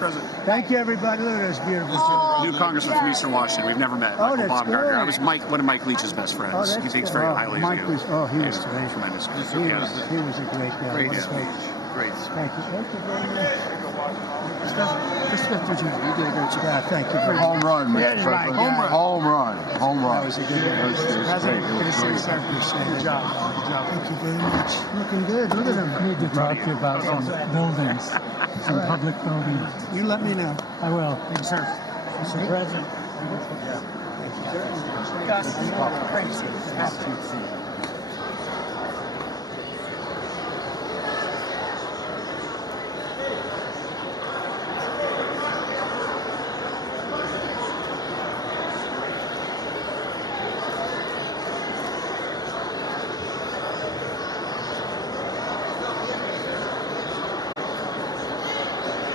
Thank you, everybody. Look at this beautiful New congressman from Eastern Washington. We've never met. Oh, Michael that's Baumgartner. good. I was one of Mike Leach's best friends. Oh, that's He thinks good. very Oh, highly Mike of you. was- oh, he was great. Tremendous. He was a great guy. Great What a speech. coach. Great. Thank you. Thank you very much. Just fifth Virginia. You did a great job. Yeah, thank you very much. Home run, Mr. President. Home run. Home run. Home run. That was a good day. President, good to see you, sir. Good job. Good job. Thank you very much. Looking good. Look at him. I need to talk to you about some buildings, some public buildings. You let me know. I will. Thank you, sir. Mr. President. Gus, great to see you.